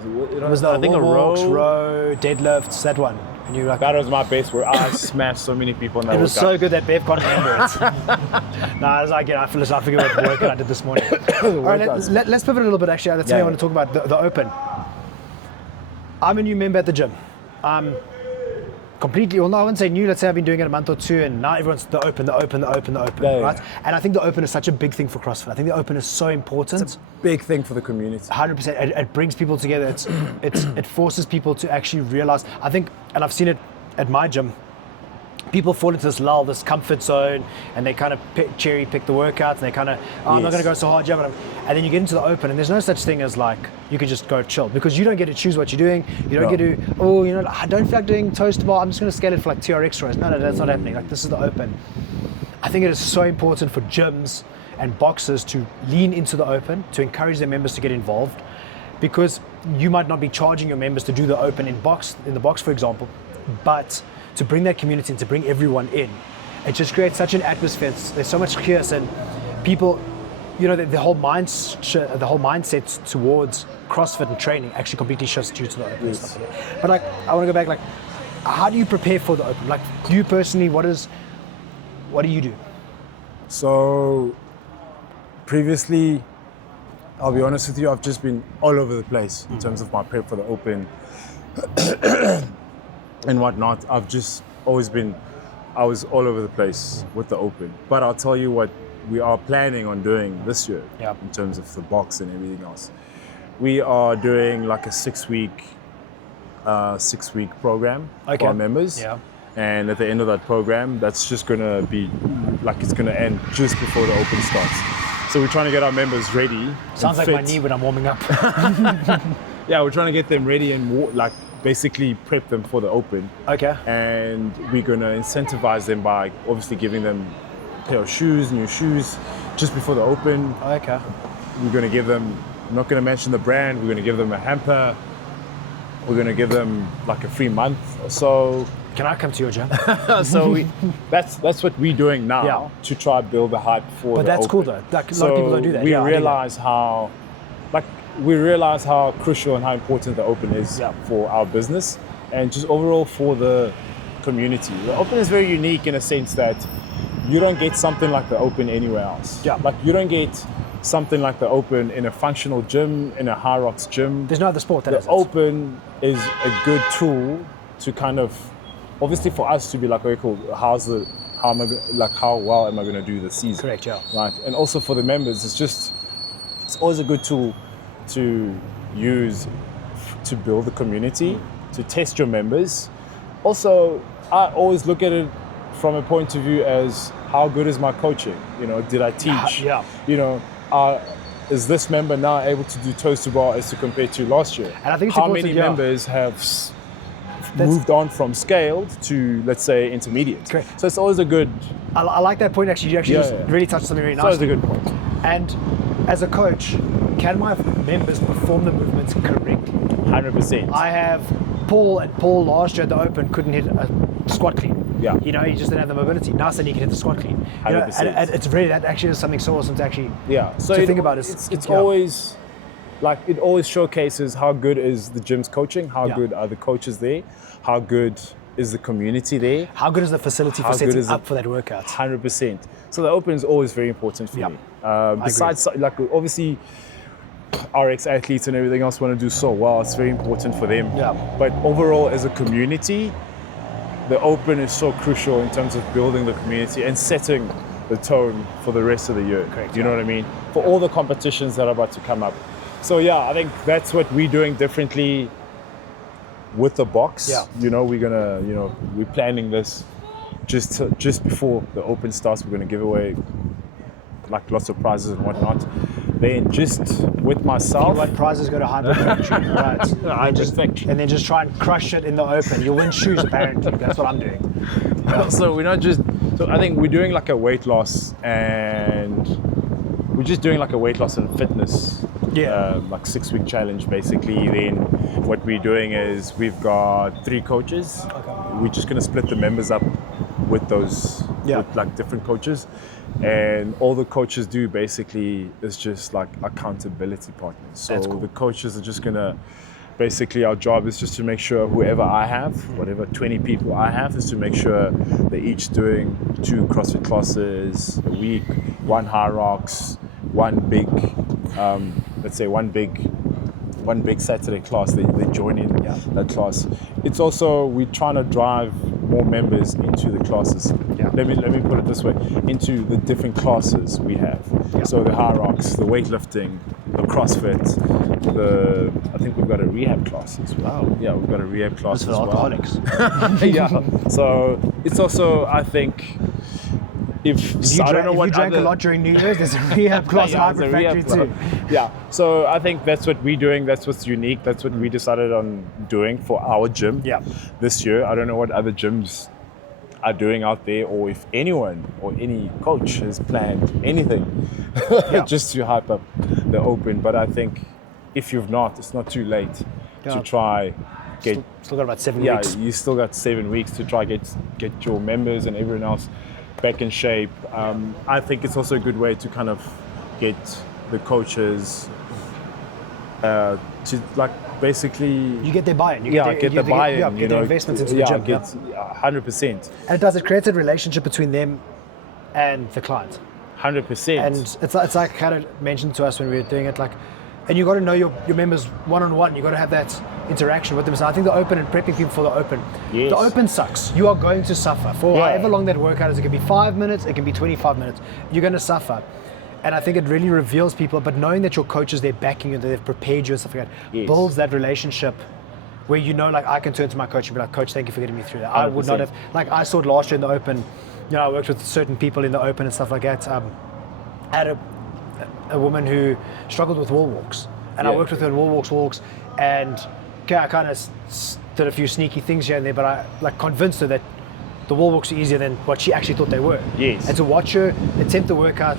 I think a row, deadlifts, that one. And you that was my base workout. I smashed so many people in that workout. It was so good that Bev can't remember it. I was like, I forget what workout I did this morning. All right, let's pivot a little bit actually. That's something I want to talk about, the open. I'm a new member at the gym. I'm completely, I wouldn't say new, let's say I've been doing it a month or two, and now everyone's the open, right? And I think the open is such a big thing for CrossFit. I think the open is so important. It's a big thing for the community. 100%. It brings people together. It forces people to actually realize, I think, and I've seen it at my gym, people fall into this lull, this comfort zone, and they kind of cherry pick the workouts, and they kind of, I'm not going to go so hard, and then you get into the open, and there's no such thing as like, you can just go chill, because you don't get to choose what you're doing. You don't get to, I don't feel like doing toast bar, I'm just going to scale it for like TRX rows. No, that's not happening. Like, this is the open. I think it is so important for gyms and boxers to lean into the open, to encourage their members to get involved, because you might not be charging your members to do the open in the box, for example, but to bring that community and to bring everyone in, it just creates such an atmosphere. There's so much chaos, and people, the whole mindset towards CrossFit and training actually completely shifts due to the open and stuff like that. But like, I want to go back, how do you prepare for the open? Like, you personally, what do you do? So previously, I'll be honest with you, I've just been all over the place in terms of my prep for the open and whatnot. I've just always been, I was all over the place with the open. But I'll tell you what we are planning on doing this year in terms of the box and everything else. We are doing like a 6-week program for our members. Yeah. And at the end of that program, that's just gonna be like, it's gonna end just before the open starts. So we're trying to get our members ready. Sounds like my knee when I'm warming up. Yeah, we're trying to get them ready and basically prep them for the open. Okay. And we're gonna incentivize them by obviously giving them a pair of shoes, new shoes, just before the open. Okay. We're gonna give them, I'm not gonna mention the brand, we're gonna give them a hamper. We're gonna give them like a free month or so. Can I come to your gym? So that's what we're doing now to try to build the hype for the But that's open. Cool though. Like, a lot of people don't do that. We realize how crucial and how important the open is for our business and just overall for the community. The open is very unique in a sense that you don't get something like the open anywhere else. Yeah. Like, you don't get something like the open in a functional gym, in a HYROX gym. There's no other sport that the open is a good tool to kind of, obviously for us to be like, okay, cool, how well am I going to do this season? Correct, yeah. Right, and also for the members, it's always a good tool to use to build the community, to test your members. Also, I always look at it from a point of view as, how good is my coaching? Did I teach? Yeah. Is this member now able to do toes to bar as compared to last year? And I think it's how many members have moved on from scaled to, let's say, intermediate? Correct. So it's always a good. I like that point actually. You actually really touched something very nice. It's always a good point. And as a coach, can my members perform the movements correctly? 100%. I have Paul last year at the open couldn't hit a squat clean. Yeah. He just didn't have the mobility. Now suddenly he can hit the squat clean. 100%. And it's really, that actually is something so awesome to actually So to think about. It's always like, it always showcases how good is the gym's coaching, how good are the coaches there, how good is the community there, how good is the facility for setting up for that workout. 100%. So the open is always very important for me. Besides, like, obviously RX athletes and everything else want to do so well, it's very important for them. Yeah. But overall, as a community, the open is so crucial in terms of building the community and setting the tone for the rest of the year. Correct, you know what I mean? For all the competitions that are about to come up, So yeah, I think that's what we're doing differently with the box. Yeah. You know, we're planning this just before the open starts. We're gonna give away like lots of prizes and whatnot. Then just with myself. You want prizes, go to Hybrid Factory, right? Hybrid Factory. And then just try and crush it in the open. You'll win shoes apparently. That's what I'm doing. Yeah. So we're not just. So I think we're doing like a weight loss, and we're just doing like a weight loss and fitness. Yeah. Like 6-week challenge basically. Then what we're doing is we've got 3 coaches. Okay. We're just gonna split the members up with those with like different coaches, and all the coaches do basically is just like accountability partners. So That's cool. the coaches are just gonna basically, our job is just to make sure whoever I have, whatever 20 people I have, is to make sure they're each doing 2 CrossFit classes a week, 1 HYROX, one big let's say one big Saturday class. They join in that class. It's also, we're trying to drive more members into the classes. Yeah. Let me put it this way, into the different classes we have. Yeah. So the HYROX, the weightlifting, the CrossFit, I think we've got a rehab class as well. Wow. Yeah, we've got a rehab class That's for as well. alcoholics. Yeah. So it's also, I think, if I don't know what you drank other, a lot during New Year's, there's a rehab class at Hybrid Factory too. Yeah, so I think that's what we're doing. That's what's unique. That's what we decided on doing for our gym this year. I don't know what other gyms are doing out there, or if anyone or any coach has planned anything just to hype up the open. But I think if you've not, it's not too late to try. Still got about 7 weeks. Yeah, you still got 7 weeks to try get your members and everyone else back in shape. I think it's also a good way to kind of get the coaches to like basically. You get their buy-in. Get the buy-in. Get their investments into the gym. 100%. And it creates a relationship between them and the client. 100%. And it's like kind of mentioned to us when we were doing it, like, and you got to know your members one-on-one. You got to have that interaction with them. So I think the open and prepping people for the open. Yes. The open sucks. You are going to suffer for however long that workout is. It can be 5 minutes. It can be 25 minutes. You're going to suffer. And I think it really reveals people. But knowing that your coaches, they're backing you, that they've prepared you and stuff like that, builds that relationship where you know, like, I can turn to my coach and be like, Coach, thank you for getting me through that. 100%. I would not have, like, I saw it last year in the open. You know, I worked with certain people in the open and stuff like that. I had a woman who struggled with wall walks. And I worked with her in wall walks, and I kind of did a few sneaky things here and there, but I like convinced her that the wall walks are easier than what she actually thought they were. Yes. And to watch her attempt the workout,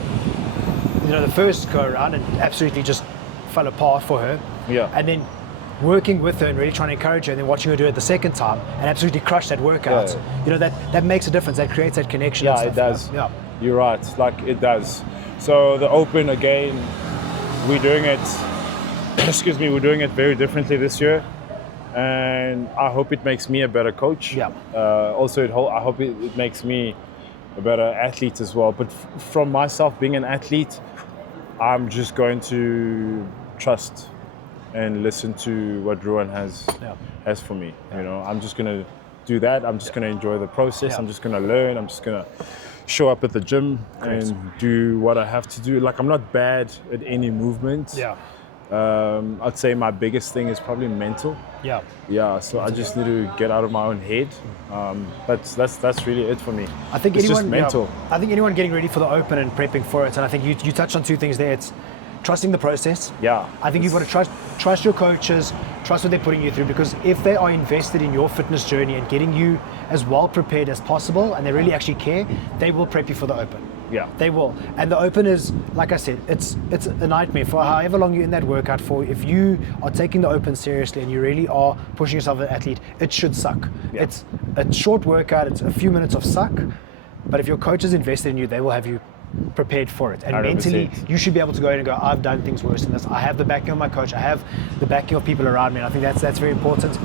you know, the first go around and absolutely just fell apart for her. Yeah. And then working with her and really trying to encourage her, and then watching her do it the second time and absolutely crush that workout. Yeah. You know, that makes a difference. That creates that connection. Yeah, and stuff. it does. Yeah. You're right. Like, it does. So the open, again, we're doing it. We're doing it very differently this year, and I hope it makes me a better coach. Yeah. Also, I hope it makes me a better athlete as well. But from myself being an athlete, I'm just going to trust and listen to what Ruan has for me. You know, I'm just going to do that. I'm just going to enjoy the process. I'm just going to learn. I'm just going to show up at the gym and do what I have to do. Like, I'm not bad at any movement. Yeah. I'd say my biggest thing is probably mental. Yeah. So I just need to get out of my own head. But that's really it for me. I think it's anyone, just mental. I think anyone getting ready for the open and prepping for it, and I think you touched on 2 things there. It's trusting the process. Yeah. I think you've got to trust your coaches, trust what they're putting you through, because if they are invested in your fitness journey and getting you as well prepared as possible, and they really actually care, they will prep you for the open. Yeah. They will. And the open is, like I said, it's a nightmare for however long you're in that workout for. If you are taking the open seriously and you really are pushing yourself as an athlete, it should suck. Yeah. It's a short workout, it's a few minutes of suck, but if your coach is invested in you, they will have you prepared for it. And 100%. mentally, you should be able to go in and go, I've done things worse than this. I have the backing of my coach. I have the backing of people around me. And I think that's very important.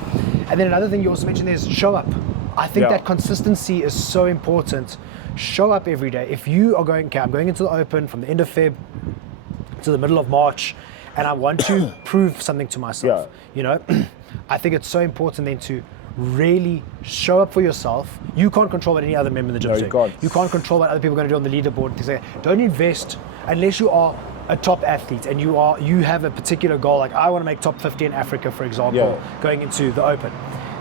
And then another thing you also mentioned is show up. I think that consistency is so important. Show up every day. If you are going, I'm going into the open from the end of Feb to the middle of March, and I want to prove something to myself, you know, I think it's so important then to really show up for yourself. You can't control what any other member in the gym is doing. You can't control what other people are going to do on the leaderboard and things like that. Don't invest unless you are a top athlete and you have a particular goal, like I want to make top 50 in Africa, for example, going into the Open,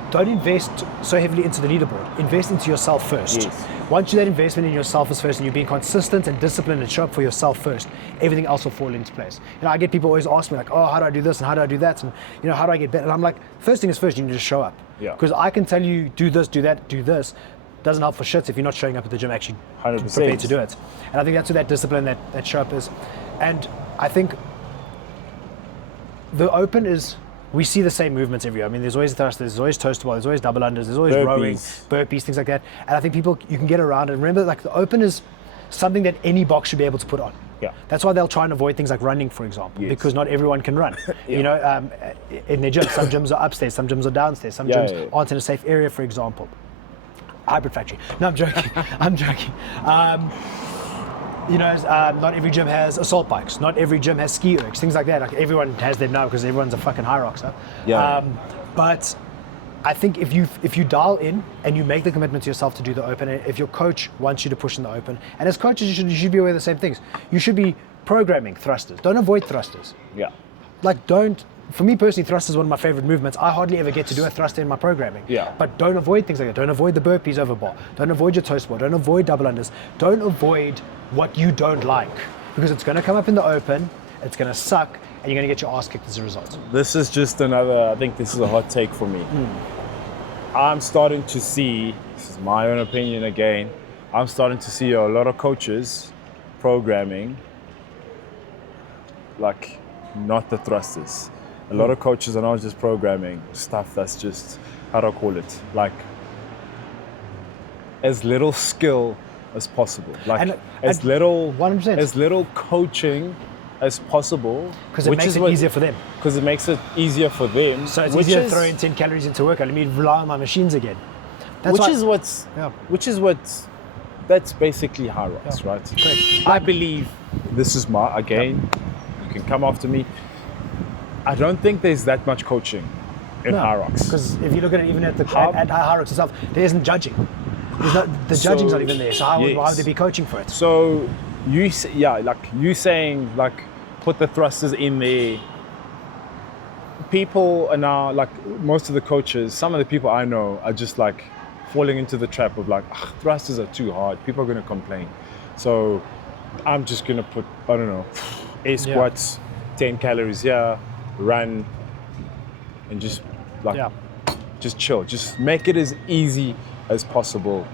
don't invest so heavily into the leaderboard. Invest into yourself first. Yes. Once that investment in yourself is first and you're being consistent and disciplined and show up for yourself first, everything else will fall into place. I get people always ask me like, oh, how do I do this and how do I do that? And how do I get better? And I'm like, first thing is first, you need to show up. Because I can tell you, do this, do that, do this. Doesn't help for shit if you're not showing up at the gym actually 100%. prepared to do it. And I think that's where that discipline, that show up is. And I think the Open is, we see the same movements every year. I mean, there's always thrusters, there's always toes to bar, there's always double unders, there's always rowing, burpees, things like that. And I think people, you can get around it. Remember, like the Open is something that any box should be able to put on. Yeah. That's why they'll try and avoid things like running, for example, because not everyone can run. In their gyms, some gyms are upstairs, some gyms are downstairs, some gyms aren't in a safe area, for example. Hybrid factory. No, I'm joking. I'm joking. Not every gym has assault bikes. Not every gym has ski ergs, things like that. Like everyone has them now because everyone's a fucking HYROX. But I think if you dial in and you make the commitment to yourself to do the Open, and if your coach wants you to push in the Open, and as coaches you should be aware of the same things. You should be programming thrusters. Don't avoid thrusters. Yeah. Like don't. For me personally, thrust is one of my favorite movements. I hardly ever get to do a thruster in my programming. Yeah. But don't avoid things like that. Don't avoid the burpees over bar. Don't avoid your toe bar. Don't avoid double unders. Don't avoid what you don't like, because it's going to come up in the Open, it's going to suck, and you're going to get your ass kicked as a result. This is just another, I think this is a hot take for me. I'm starting to see, this is my own opinion again, I'm starting to see a lot of coaches programming like not the thrusters. A lot of coaches are not just programming stuff that's just, how do I call it? Like as little skill as possible. Like as little 100%. As little coaching as possible. Because it makes it easier for them. Because it makes it easier for them. So it's easier to throw in 10 calories into workout. Let me rely on my machines again. Which is what's that's basically HYROX, right? Correct. I believe, this is my, again, you can come after me. I don't think there's that much coaching in HYROX. Because if you look at it even at HYROX itself, there isn't judging. The judging's not even there. So why would they be coaching for it? So you saying like put the thrusters in there. People are now like, most of the coaches, some of the people I know are just like falling into the trap of like, thrusters are too hard. People are going to complain. So I'm just going to put, I don't know, air squats, 10 calories here, run, and just like, just chill. Just make it as easy as possible.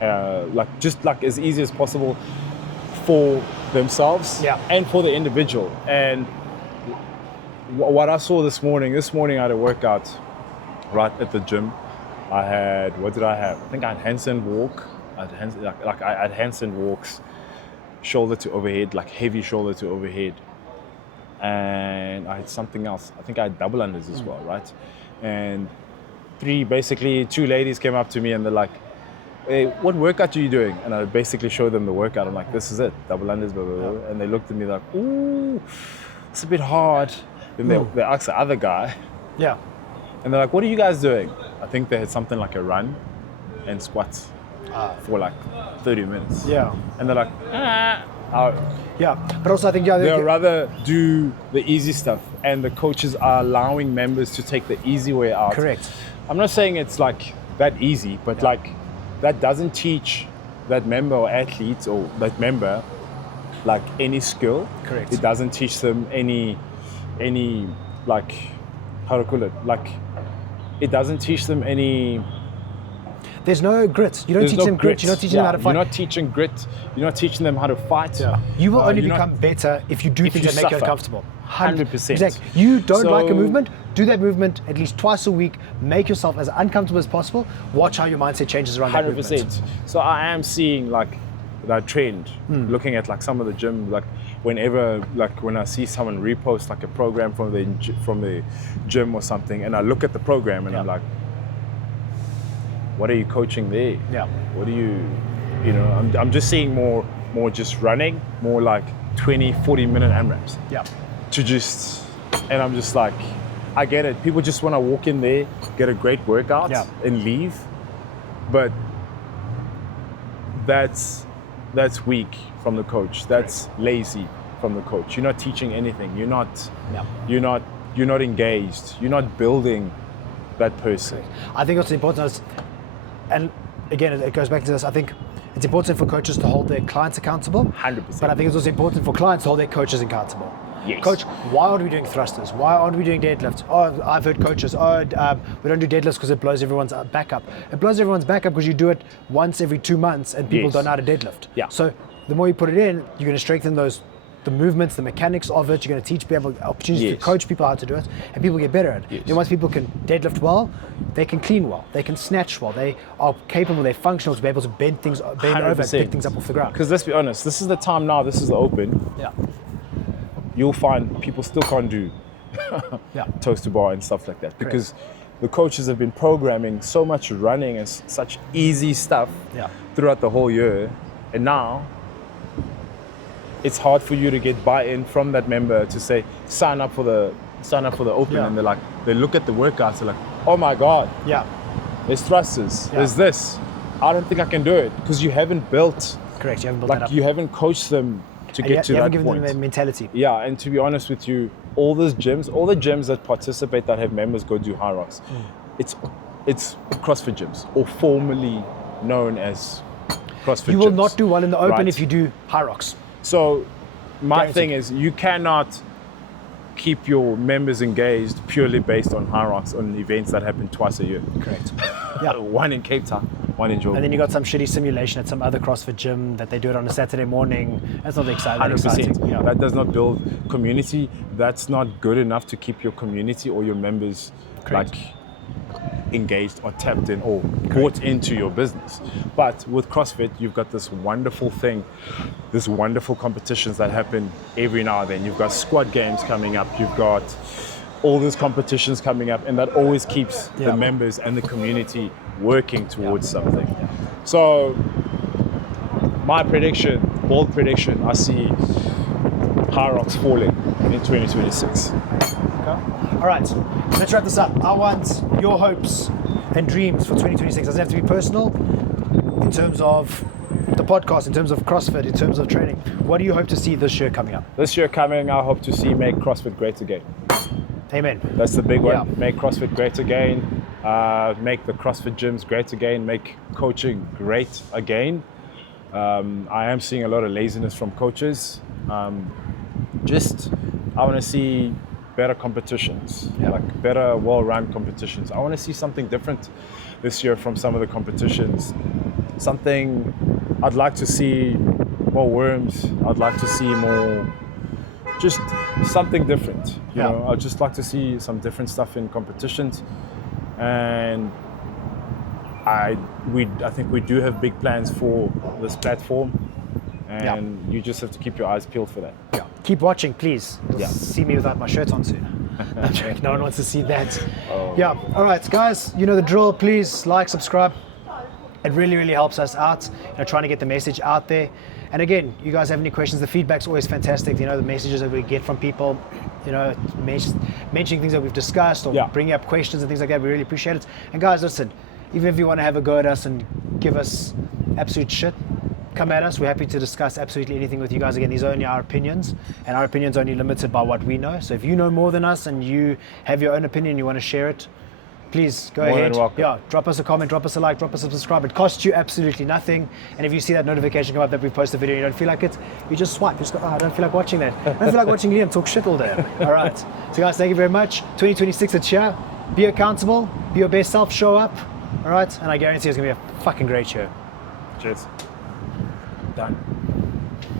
Like as easy as possible for themselves and for the individual. And what I saw this morning I had a workout right at the gym. I had, what did I have? I think I had handstand walk. I had handstand walks, shoulder to overhead, like heavy shoulder to overhead. And I had something else. I think I had double unders as well, right? And two ladies came up to me and they're like, hey, what workout are you doing? And I basically showed them the workout. I'm like, this is it, double unders, blah, blah, blah. And they looked at me like, ooh, it's a bit hard. Then they asked the other guy. Yeah. And they're like, what are you guys doing? I think they had something like a run and squats for like 30 minutes. Yeah. And they're like, yeah, but also I think they'll rather do the easy stuff, and the coaches are allowing members to take the easy way out. Correct. I'm not saying it's like that easy, but like that doesn't teach that member or athlete or that member like any skill. Correct. It doesn't teach them any like, how to call it, like it doesn't teach them any. There's no grit. You don't teach them grit. You're not teaching them how to fight. You're not teaching grit. You're not teaching them how to fight. Yeah. You will only become better if you do things that make you uncomfortable. 100%. Exactly. You don't like a movement, do that movement at least twice a week. Make yourself as uncomfortable as possible. Watch how your mindset changes around that movement. 100%. So I am seeing like that trend, looking at like some of the gym, like whenever, like when I see someone repost like a program from the gym or something, and I look at the program and I'm like, what are you coaching there? Yeah. What do you know, I'm just seeing more just running, more like 20, 40 minute AMRAPs. Yeah. And I'm just like, I get it. People just want to walk in there, get a great workout and leave. But that's that's weak from the coach. That's lazy from the coach. You're not teaching anything. You're not engaged. You're not building that person. I think what's important is, and again, it goes back to this, I think it's important for coaches to hold their clients accountable. 100%. But I think it's also important for clients to hold their coaches accountable. Yes. Coach, why aren't we doing thrusters? Why aren't we doing deadlifts? Oh, I've heard coaches, we don't do deadlifts because it blows everyone's back up. It blows everyone's back up because you do it once every 2 months and people don't know how to deadlift. Yeah. So the more you put it in, you're going to strengthen the movements, the mechanics of it. You're going to teach people opportunities to coach people how to do it, and people get better at it. Then once people can deadlift well, they can clean well, they can snatch well, they are capable, they're functional to be able to bend over and pick things up off the ground. Because let's be honest, this is the time now, this is the open. Yeah. You'll find people still can't do toes to bar and stuff like that because the coaches have been programming so much running and such easy stuff throughout the whole year, and now it's hard for you to get buy-in from that member to say sign up for the open, and they look at the workouts, they're like, oh my god, there's thrusters, there's this, I don't think I can do it, because you haven't built you haven't built that up. You haven't coached them to get to that point. You haven't given them a mentality. Yeah, and to be honest with you, all the gyms that participate that have members go do HYROX, it's CrossFit gyms, or formerly known as CrossFit gyms. You will not do well in the open if you do HYROX. So my thing is, you cannot keep your members engaged purely based on HYROX on events that happen twice a year. Correct. One in Cape Town, one in Joburg. And then you got some shitty simulation at some other CrossFit gym that they do it on a Saturday morning. That's not exciting. 100%. That does not build community. That's not good enough to keep your community or your members engaged or tapped in or bought into your business. But with CrossFit, you've got this wonderful thing, this wonderful competitions that happen every now and then. You've got squad games coming up, you've got all these competitions coming up, and that always keeps the members and the community working towards something. So my prediction, bold prediction, I see HYROX falling in 2026. All right, let's wrap this up. I want your hopes and dreams for 2026. Doesn't have to be personal in terms of the podcast, in terms of CrossFit, in terms of training. What do you hope to see this year coming up? This year coming, I hope to see make CrossFit great again. Amen. That's the big one. Make CrossFit great again. Make the CrossFit gyms great again. Make coaching great again. I am seeing a lot of laziness from coaches. I want to see better competitions, like better, well-run competitions. I want to see something different this year from some of the competitions. I'd like to see more worms. I'd like to see more, just something different. You know, I'd just like to see some different stuff in competitions. And I think we do have big plans for this platform. And you just have to keep your eyes peeled for that. Keep watching, please. You'll see me without my shirt on soon. No one wants to see that. All right, guys, you know the drill. Please like, subscribe. It really, really helps us out, trying to get the message out there. And again, you guys have any questions, the feedback's always fantastic. The messages that we get from people, mentioning things that we've discussed or bringing up questions and things like that, we really appreciate it. And guys, listen, even if you want to have a go at us and give us absolute shit, come at us. We're happy to discuss absolutely anything with you guys. Again, these are only our opinions, and our opinions are only limited by what we know. So if you know more than us and you have your own opinion, you want to share it, please go ahead. Drop us a comment, drop us a like, drop us a subscribe. It costs you absolutely nothing. And if you see that notification come up that we post a video and you don't feel like it, you just swipe. You just go, I don't feel like watching that. I don't feel like watching Liam talk shit all day. All right. So guys, thank you very much. 2026, it's here. Be accountable. Be your best self. Show up. All right. And I guarantee it's going to be a fucking great show. Cheers. Done.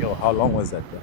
Yo, how long was that, bro?